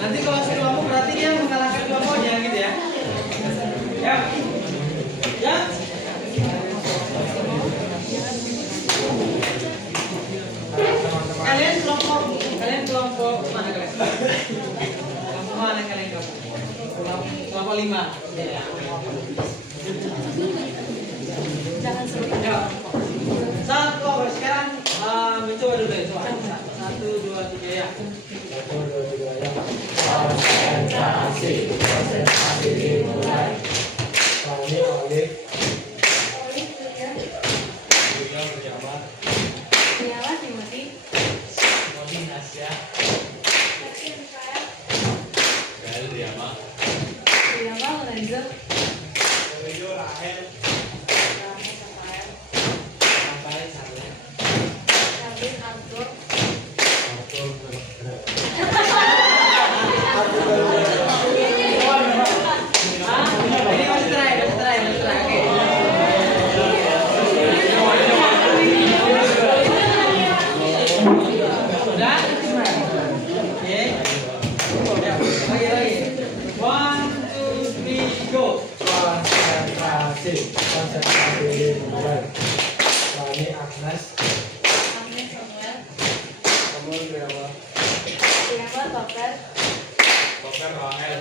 Nanti kalau sekelompok berarti dia mengalahkan kelompoknya gitu ya. Ya. Ya. Kalian kelompok mana kalian? Kelompok mana kalian kelompok 5. Jangan seru. Ya. Satu, sekarang mencoba dulu ya, coba. 1, 2, 3 ya. 1, 2, 3 ya. Konsentrasi dimulai. Kami oleh Ini masih terakhir. Oke. Udah? Oke. Ya, lagi. 1, 2, 3, go. konsentrasi dimulai. Kami Agnes. Kamu berapa? Poker Rahel.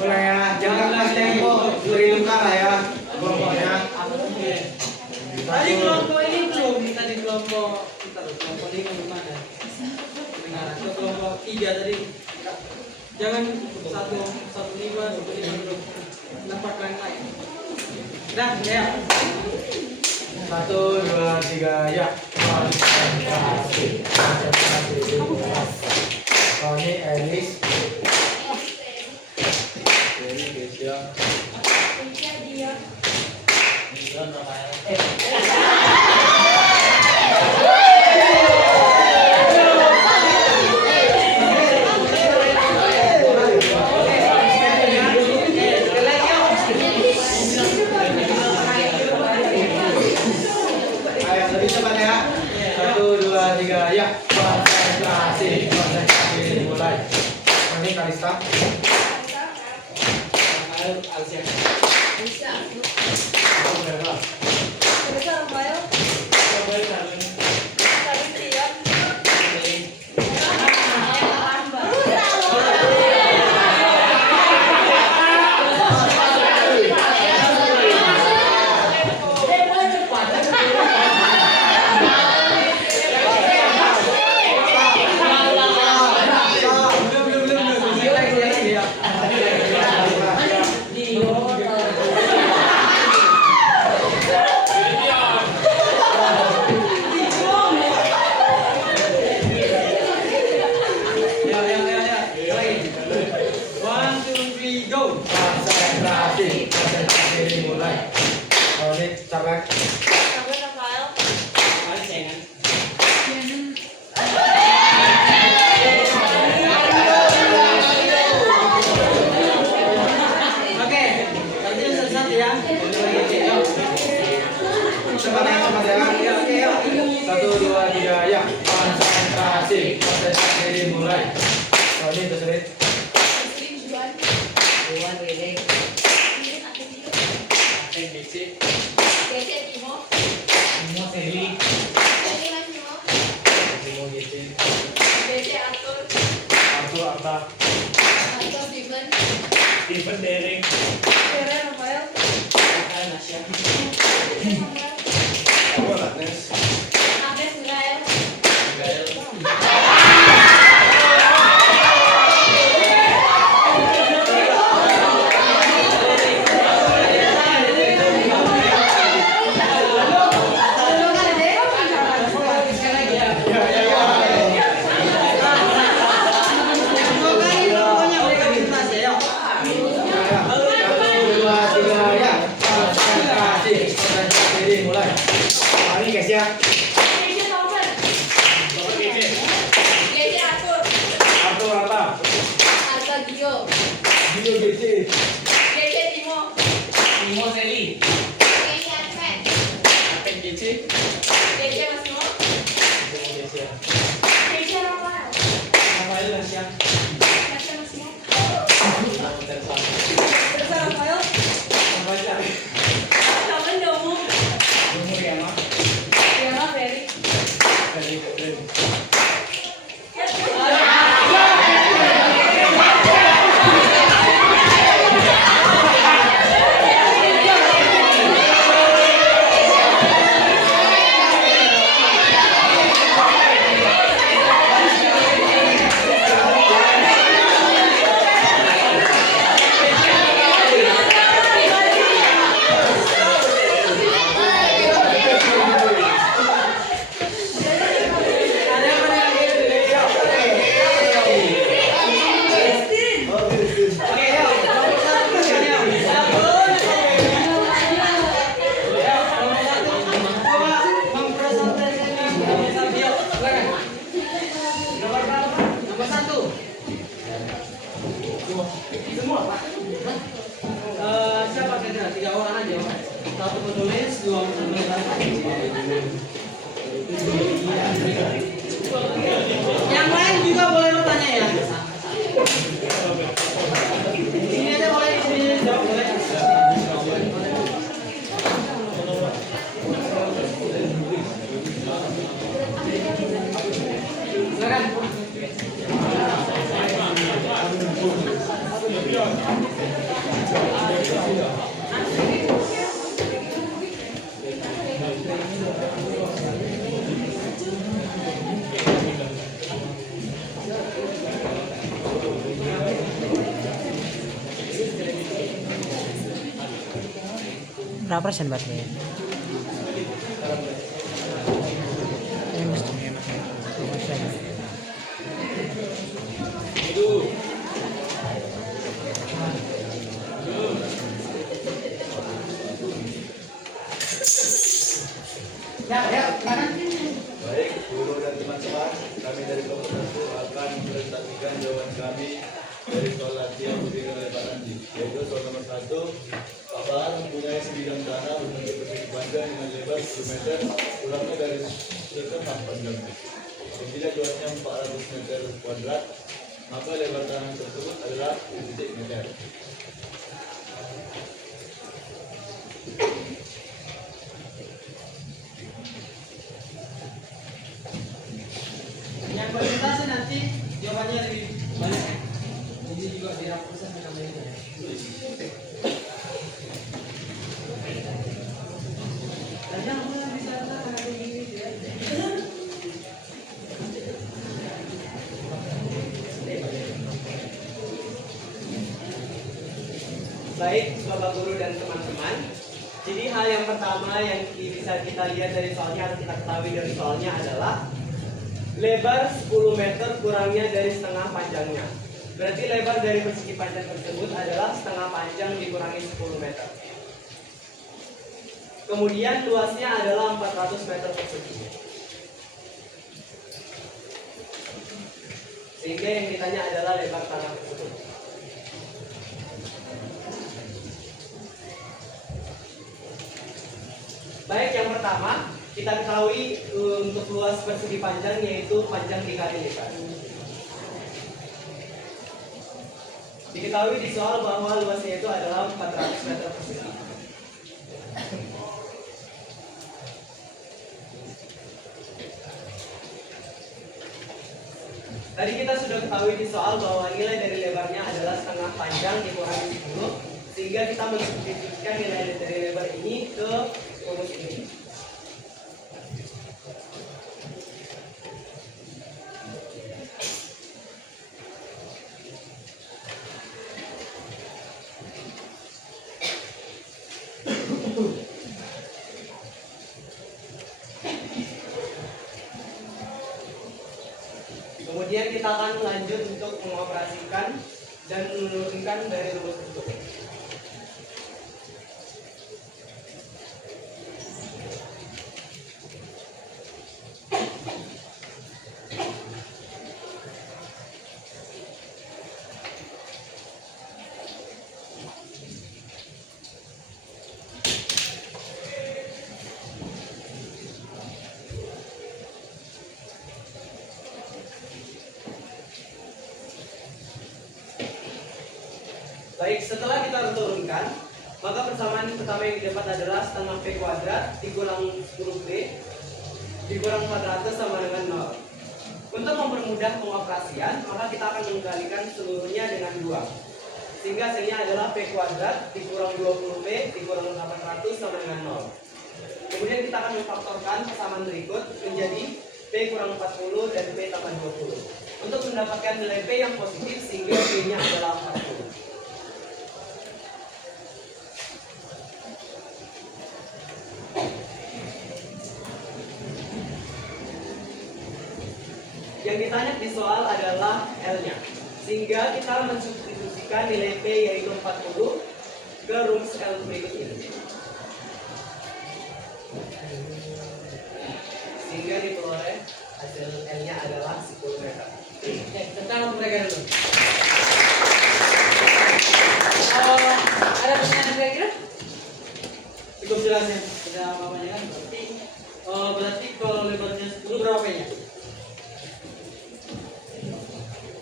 Mulai ya, jangan kasih tempo beri luka lah ya kelompoknya. Tadi kelompok ini belum, tadi kelompok kita kelompok 5 gimana? Nah, ke kelompok 3 tadi. Jangan 1-5 belum. Nampak lain-lain. Dah, ya. 1, 2, 3 ya. Konsentrasi dimulai. Kami Elis. Karista. Rafael Alsian. Bisa. Aku berapa? Bisa Rafael. Coba cari. Christian. One, two, three, go. Konsentrasi dimulai. Kalau ini capek. Sampai Rafael. Balik jangan. Oke, nanti selesai ya. Cepat ya. Satu, dua, tiga, ya. Konsentrasi dimulai. Kalau ini tersulit. Muslim Juan. Juan Rene, Ini aku dia. NBC, Gece Timo. Semua seri. Ini Mas Timo. Timo GC, Gece Arthur. Arthur Arta. Arthur Steven. Steven Derek. Kere Rafael. Rafael Nasya. Samuel. Apa lah, Nes? Agnes Mirael. Gael, Ya. Gece Tauber. Gece Arthur. Arthur Arta. Arta Gio. Video GC. Gece Timo. Timo Seli, Gece Advent. Apen GC, Gece Mas Timo. Timo GC, Gece Rafael. Rafael Nasya. Gece Mas Timo. Timo Tersa, Terus Rafael. Rafael Syarif. Kamu Domu. Umur ya, Mak. Diana Ferry. Dari Kebren. Siapa kira? 3 orang aja. Satu penulis, 2 penulis. Yang lain juga boleh bertanya ya. Ini aja boleh, ini jawab boleh. Silakan. Berapa persen batnya? Ya, silakan. Baik, guru dan teman-teman, kami dari kelompok 1 akan mempresentasikan jawaban kami dari soal latihan berpikir lebar nanti. Yaitu soal nomor 1, Pak Bahar mempunyai sebidang tanah berbentuk persegi panjang dengan lebar 10 meter, kurangnya dari sekitar 8 jam. Apabila luasnya 400 meter kuadrat, maka lebar tanah tersebut adalah 7 meter. Yang persentase nanti jawabannya lebih banyak ya. Jadi juga di rapusan dengan ini ya. Dan yang mulai bisa ada begini ya. Baik, Bapak Guru dan teman-teman. Jadi hal yang pertama yang bisa kita lihat dari soalnya, harus kita ketahui dari soalnya adalah lebar 10 meter kurangnya dari setengah panjangnya. Berarti lebar dari persegi panjang tersebut adalah setengah panjang dikurangi 10 meter. Kemudian luasnya adalah 400 meter persegi. Sehingga yang ditanya adalah lebar tanah tersebut. Baik, yang pertama kita ketahui untuk luas persegi panjang yaitu panjang dikali lebar. Diketahui di soal bahwa luasnya itu adalah 400 meter persegi. Tadi kita sudah ketahui di soal bahwa nilai dari lebarnya adalah setengah panjang dikurangi 10, sehingga kita mensubstitusikan nilai dari lebar ini ke rumus ini. Kemudian kita akan lanjut untuk mengoperasikan dan menurunkan dari rumus tersebut. Baik, setelah kita turunkan, maka persamaan pertama yang didapat adalah setengah P kuadrat dikurang 10P dikurang 400 sama dengan 0. Untuk mempermudah pengoperasian, maka kita akan mengkalikan seluruhnya dengan 2. Sehingga hasilnya adalah P kuadrat dikurang 20P dikurang 800 sama dengan 0. Kemudian kita akan memfaktorkan persamaan berikut menjadi P kurang 40 dan P tambah 20. Untuk mendapatkan nilai P yang positif sehingga P-nya adalah 40. Yang ditanya di soal adalah L-nya. Sehingga kita mensubstitusikan nilai P yaitu 40 ke rumus L berikut ini. Sehingga diperoleh hasil L-nya adalah 10 meter. Oke, tentang mereka dulu. Ada pertanyaan kira-kira? Cukup jelas ya, sudah apa-apanya kan? Berarti kalau lebarnya 10 berapa P-nya?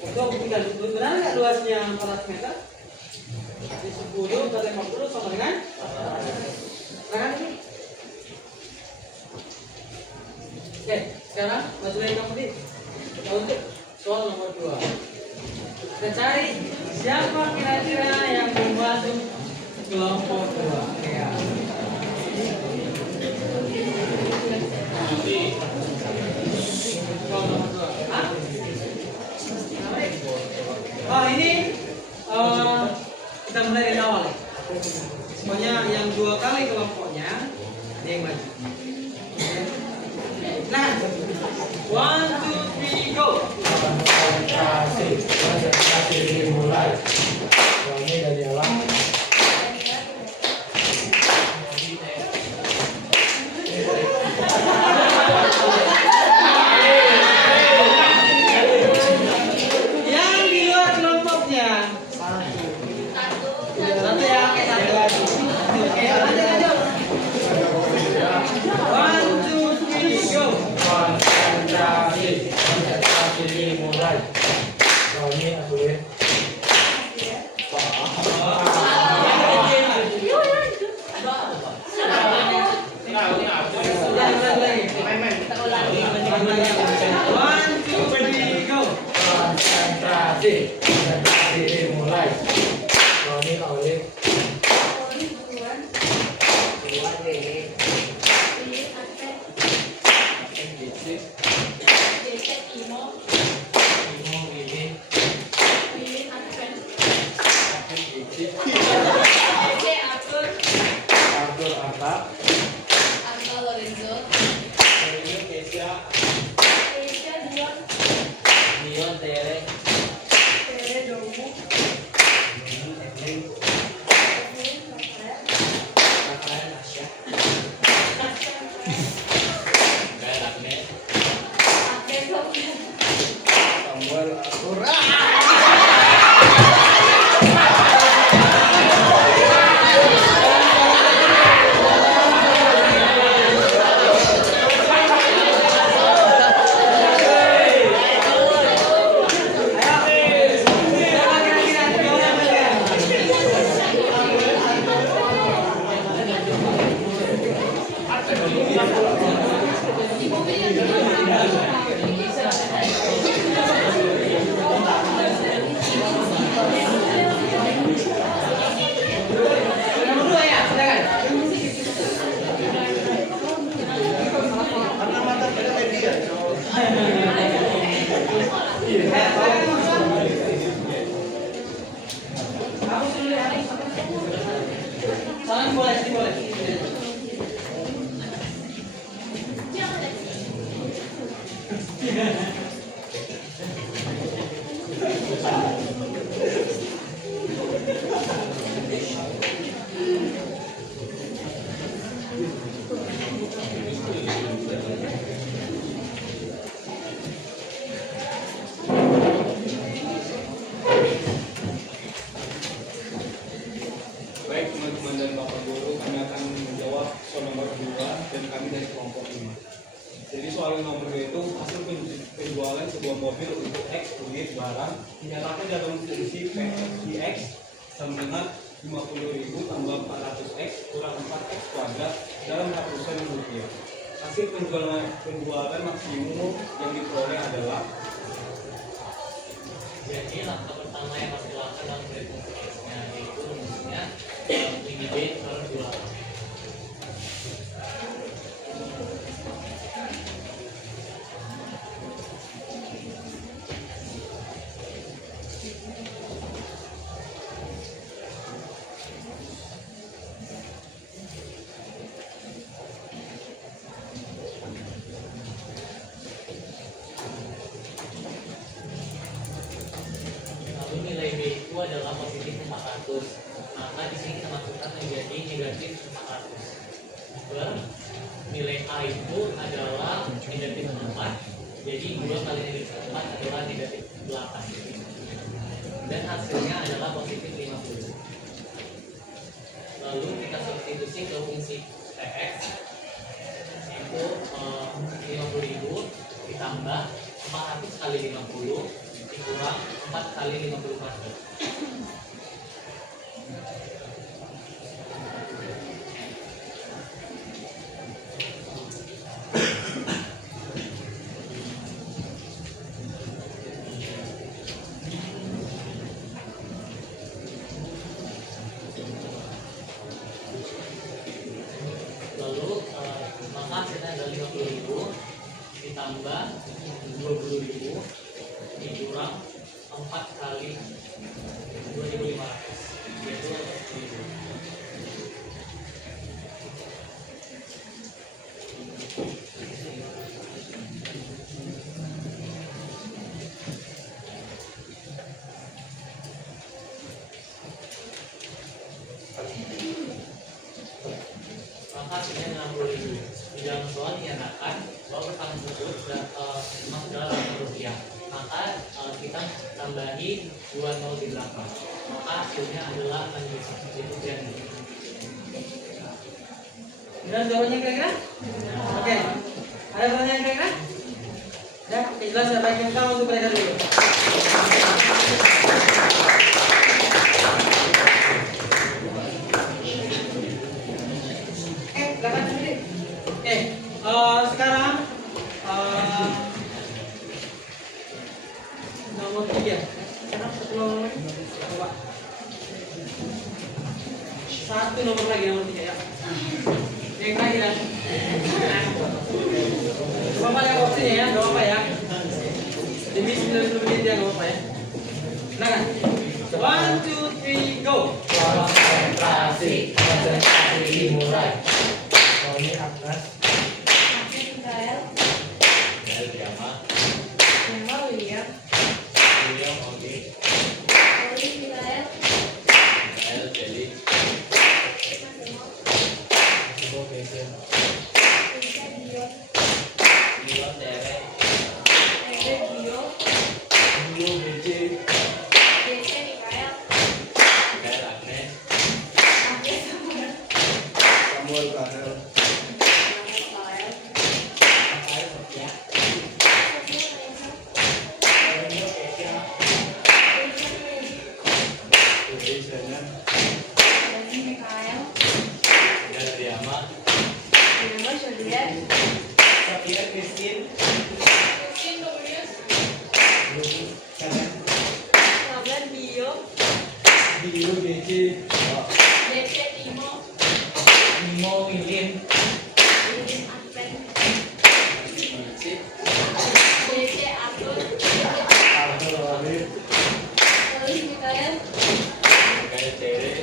Coba buktikan, benar nggak luasnya 400 meter? Di 10 kali 50 sama dengan 400. Nah, ini. Oke, sekarang maju lagi kamu nih. Kita untuk soal nomor 2. Kita cari siapa kira-kira yang membantu kelompok 2. Ya. Soal nomor 2. Hah? Oh ini kita mulai dari awal ya. Semuanya yang 2 kali kelompoknya ada yang maju. Nah, 1, 2, 3, go. Konsentrasi dimulai. Ini dari awal. Yang di luar kelompoknya. Satu ya, oke satu lagi. Oke, lanjut. 1, 2, 3, go. Konsentrasi dimulai. Ini aku ya. One, two, three, go. Konsentrasi dimulai. Roni Olive. Roni duluan. Lilin Aceh. Jecet Imo. Lilin Adven. Jece Arthur. Arthur Arta. Arta Lorenzo. Keisha Dion. Tere Domu. Evelyn Rafael. Kayak Agnes. Akden Sofian. Samuel Arthur. Salam boleh, boleh. Baik teman-teman dan Bapak Guru, kami akan menjawab soal nomor 2 dan kami dari kelompok 5. Jadi soal nomor 2 itu hasil penjualan sebuah mobil untuk X unit barang dinyatakan dalam fungsi PX sama dengan 50.000 tambah 400X kurang 4X kuadrat dalam ratusan rupiah. Hasil penjualan maksimum yang diperoleh adalah. Jadi langkah pertama yang harus dilakukan dalam perhitungan X-nya yaitu rumusnya tinggi B per 28. Lalu nilai B itu adalah positif 400. Maka di sini kita masukkan menjadi negatif 400. Per nilai A itu adalah negatif 4. Jadi 2 kali negatif 4 adalah negatif 8. Dan hasilnya adalah positif 50. Lalu kita substitusi ke fungsi PX itu 50.000 ditambah 400 kali 50 dikurang 4 kali 50 kuadrat. Lalu maka hasilnya adalah 50.000 ditambah 20.000 dikurang 4 kali 2.500 yaitu 10.000. Maka hasilnya 60.000. Di dalam soal dinyatakan bahwa pertama tersebut masuk dalam rupiah. Maka kita tambahi 20 di belakang. Maka hasilnya adalah 6 itu yang Benar jawabannya kira-kira? Oke. Ada pertanyaan kira-kira? Ya, oke, jelas ya. Baik, kita untuk mereka dulu. lagi ya. Sekarang satu nomor lagi. Coba. Satu nomor lagi, nomor 3 ya. Yang terakhir ya. Bapak lihat waktunya ya, gak apa-apa ya. Demi 90 menit ya, gak apa-apa ya. Silakan. 1, 2, 3, go. Konsentrasi, konsentrasi dimulai. Tony Agnes, Akhir Mikael, Mel Diama, Nema William, William Ogi, Oli Mikael, Mel Jelly, Mas Emo, Ibu Vincent, Rizka Dion, Iwan Tere, Ede Gio, Ibu BC, DC Mikael, Mel Agnes, Agnes Samuel, Samuel Rahel, Mikael, Sophia Reza, Daniel Kesia, Vincent Lady, Budi Sena, Dani Mikael, Mel Diama, Nema Juliet, Sophia Christine, Christine Dobrius, Lumi, Karen, Laban Dio, Dio, DC, DC Timo, Nimo, Wilin, Lilin Advent, Cip, DC Arthur, Arthur Walid, Oli Mikael, Mel Tere,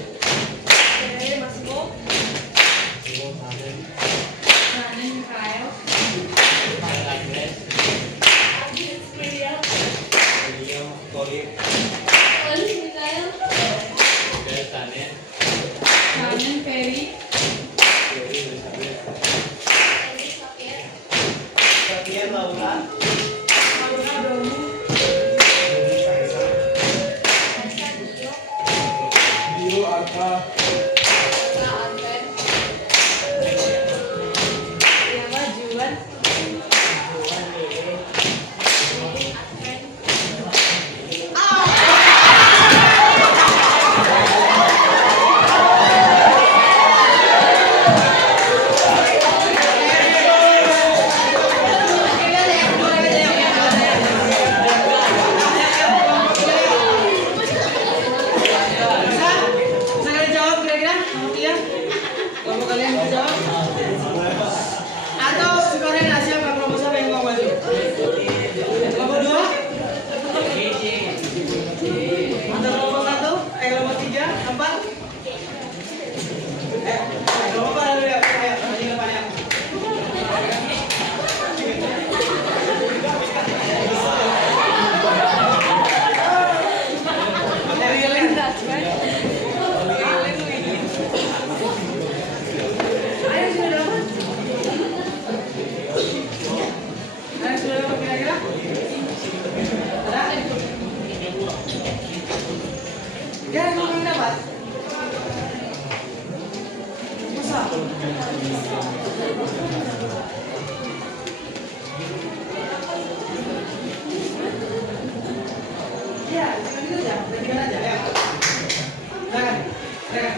Tere Mas Mo, Ibu Naden, Nanen Mikael, Mel Agnes, Agnes Miriam, William Kolik, Oli Mikael, Mel Tanen, Nanen Ferry, Jerry Elizabeth, Edi Safir, Sophia Laura, Maura Bromu, Budi Kaisa, Kaisa Dio, Dio Arta, Ra Advent, Yama Juan, Johan Lele, Lilin Advent, Bisa kalian jawab kira-kira nomor 3? Kelompok kalian bisa jawab? Atau skornya nasi apa kelompok siapa yang mau maju? Kelompok 2? Atau kelompok 1? Kelompok 3? 4? Kelompok 4 dulu ya. Ayo, maju ke depan ya. Lilin Advent, ayo sudah dapat. Kalian sudah dapat kira-kira? Ada? Ya, kamu yang dapat? Masa? Ya, jangan gitu aja. Gantian aja, ya. Silakan. Silakan.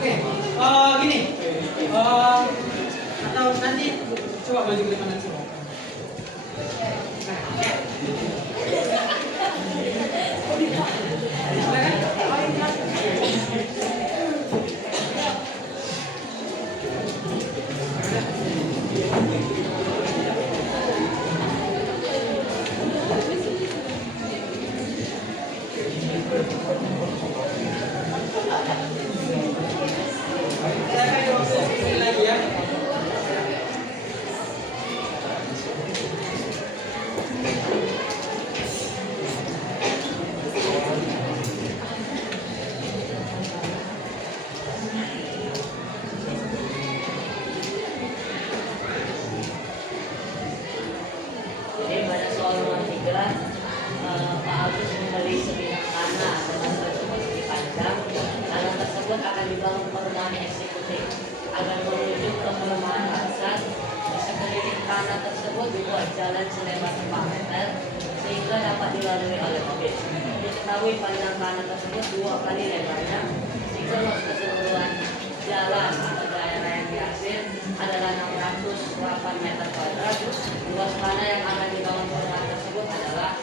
Oke, gini. Atau nanti coba maju ke depan nanti. Saya kasih waktu sedikit lagi ya. Jadi pada soal nomor 3, Pak Agus membeli sebidang tanah dengan tersebut segi panjang. Tanah tersebut akan dibangun perumahan eksekutif agar menuju ke perumahan Aksan. Di sekeliling tanah tersebut dibuat jalan selebar 4 meter sehingga dapat dilalui oleh mobil. Diketahui panjang kanan tersebut 2 kali lebarnya, jika keseluruhan jalan atau daerah yang diaksir adalah 608 meter kuadrat. Luas tanah yang akan dibangun perumahan tersebut adalah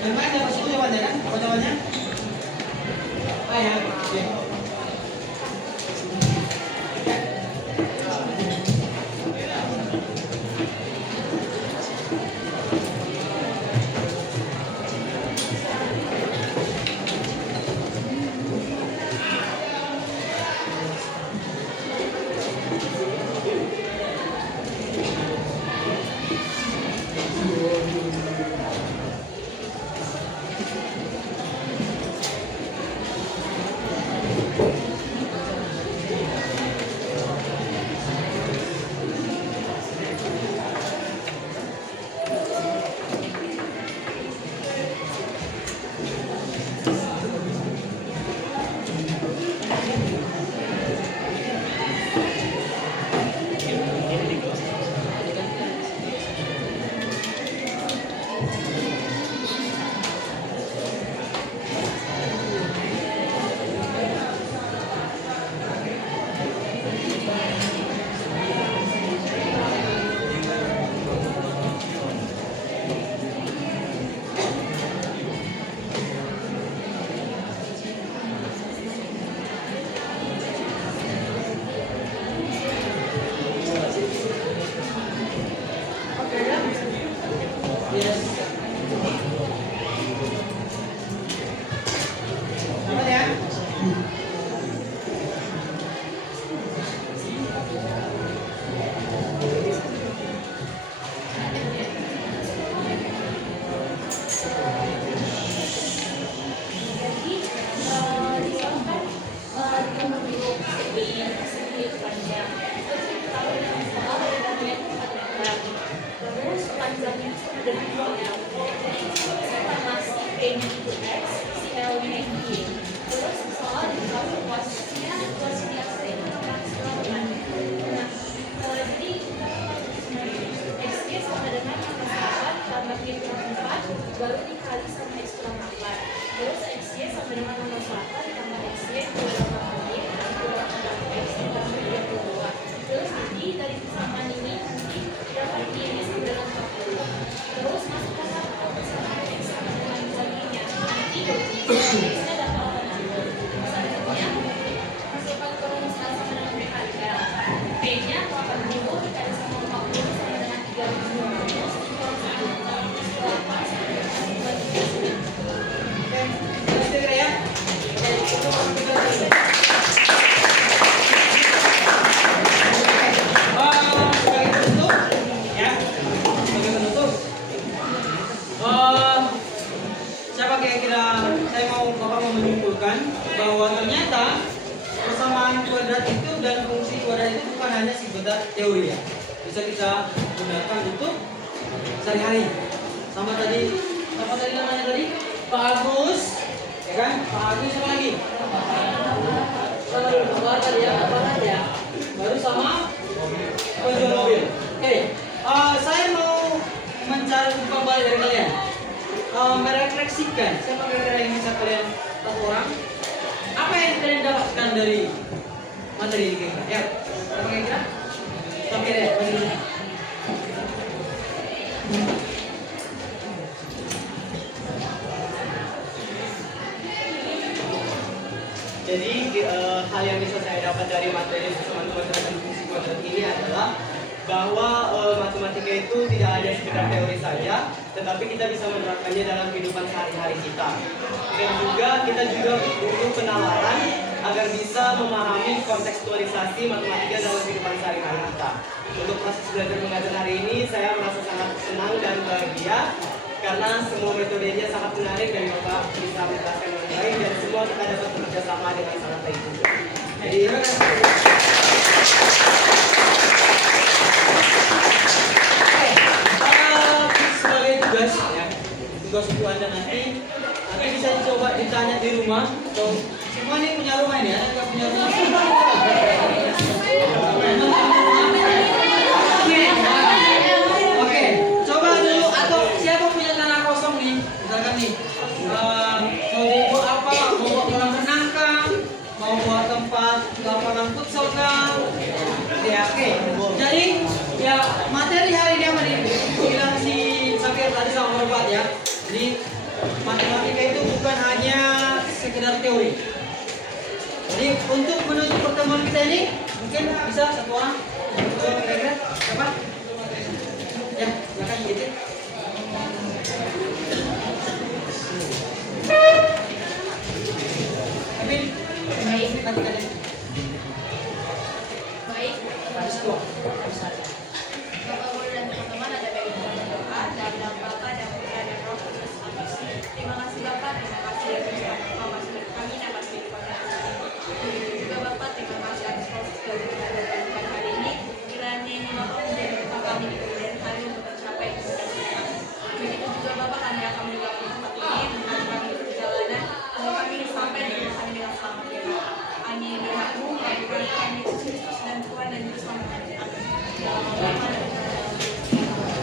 Yang main dapat 10 jawabannya kan? Apa jawabannya? Ah ya, oke. Yes. Apa ya? Jadi di sana kan dia memiliki segi panjang. Terus kalau yang soal lebarnya itu 4 meter. Terus panjangnya itu dengan 2 meter. Jadi kita masih P-nya itu X, si L-nya itu Y. Terus soal dikasih posisinya asal itu akan selalu. Nah, jadi XY sama dengan 8 tambah Y kurang 4 baru dikali sama X kurang 8. Terus XY sama dengan 8 tambah XY kurang 8Y kurang 4X tambah 22. Terus jadi dari persamaan ini nanti dapat Y sama dengan 40. Terus masukkan ke persamaan X sama dengan 2Y-nya. Nanti X-nya dapat 80. Selanjutnya masukkan ke rumuskan sama dengan PKL. P-nya 80 dikali sama 40 sama dengan 3200 kurang 1 tambah 8 sama dengan 23. Oke, selesai ya. Oke, kita masuk ke dalam. Sebagai penutup, ya. Sebagai penutup, siapa kira-kira Bapak mau menyimpulkan bahwa ternyata persamaan kuadrat itu dan fungsi kuadrat itu bukan hanya sekedar teori ya. Bisa kita gunakan untuk sehari-hari. Sama tadi, apa tadi namanya tadi? Pak Agus, ya kan? Pak Agus sama lagi. Sama tadi ya, apa tadi ya? Baru sama penjual mobil. Oke, saya mau mencari kembali dari kalian. Merefleksikan siapa kira-kira yang bisa kalian satu orang? Apa yang kalian dapatkan dari materi ini? Ya, apa kira-kira? Oke deh, masih. Jadi hal yang bisa saya dapat dari materi susunan kuadrat dan fungsi kuadrat ini adalah bahwa matematika itu tidak hanya sekedar teori saja, tetapi kita bisa menerapkannya dalam kehidupan sehari-hari kita. Dan juga kita juga butuh penalaran agar bisa memahami kontekstualisasi matematika dalam kehidupan sehari-hari kita. Untuk proses belajar mengajar hari ini, saya merasa sangat senang dan bahagia karena semua metodenya sangat menarik dan Bapak bisa menjelaskan dengan baik dan semua kita dapat bekerja sama dengan sangat baik juga. Jadi sebagai tugas ya, tugas untuk Anda nanti bisa dicoba ditanya di rumah atau semua ini punya rumah ini ya, nggak punya rumah. Oke, coba dulu atau siapa punya tanah kosong nih, misalkan nih mau dibuat apa, mau buat kolam renang kah, mau buat tempat lapangan futsal kah? Ya, oke. Jadi ya materi hari ini apa nih? Bilang si Sakir tadi sama Bapak ya. Jadi matematika itu bukan hanya sekedar teori. Jadi untuk menuju pertemuan kita ini mungkin bisa satu orang kira-kira siapa? Ya, silakan gitu. Amin. Baik. Nanti kalian. Baik. Habis itu. Bapak Guru dan teman-teman ada baik doa dan dalam Bapa dan Putra dan Roh Kudus. Amin. Terima kasih Bapak, terima kasih atas informasi kami dapat kehidupan hari ini. Juga Bapak, terima kasih atas proses belajar dan bukan hari ini. Kiranya ini Bapak menjadi bekal kami di kemudian hari untuk mencapai cita-cita. Begitu juga Bapak, kami akan meninggalkan tempat ini, menemani kami di perjalanan, agar kami sampai di rumah kami dengan selamat. Amin. Doaku, Tuhan kami Yesus Kristus dan Tuhan dan Juru Selamat kami. Dalam nama Bapa dan Putra dan Roh Kudus.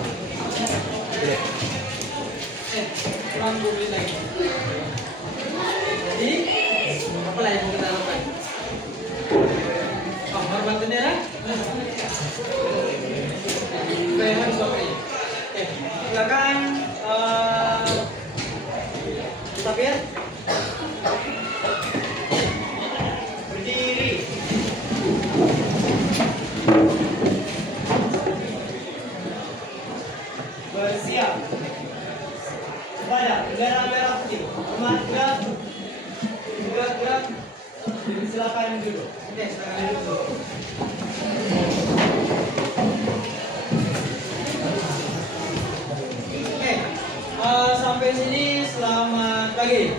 Kurang 2 menit lagi. Jadi apa lah yang mau kita lakukan? Hormat bendera. Bayar habis Bapak ini. Silakan Sapir. Berdiri. Bersiap. Pada bendera merah putih. Hormat gerak. Gerak. Silakan duduk. Oke, silakan duduk. Oke, sampai sini selamat pagi.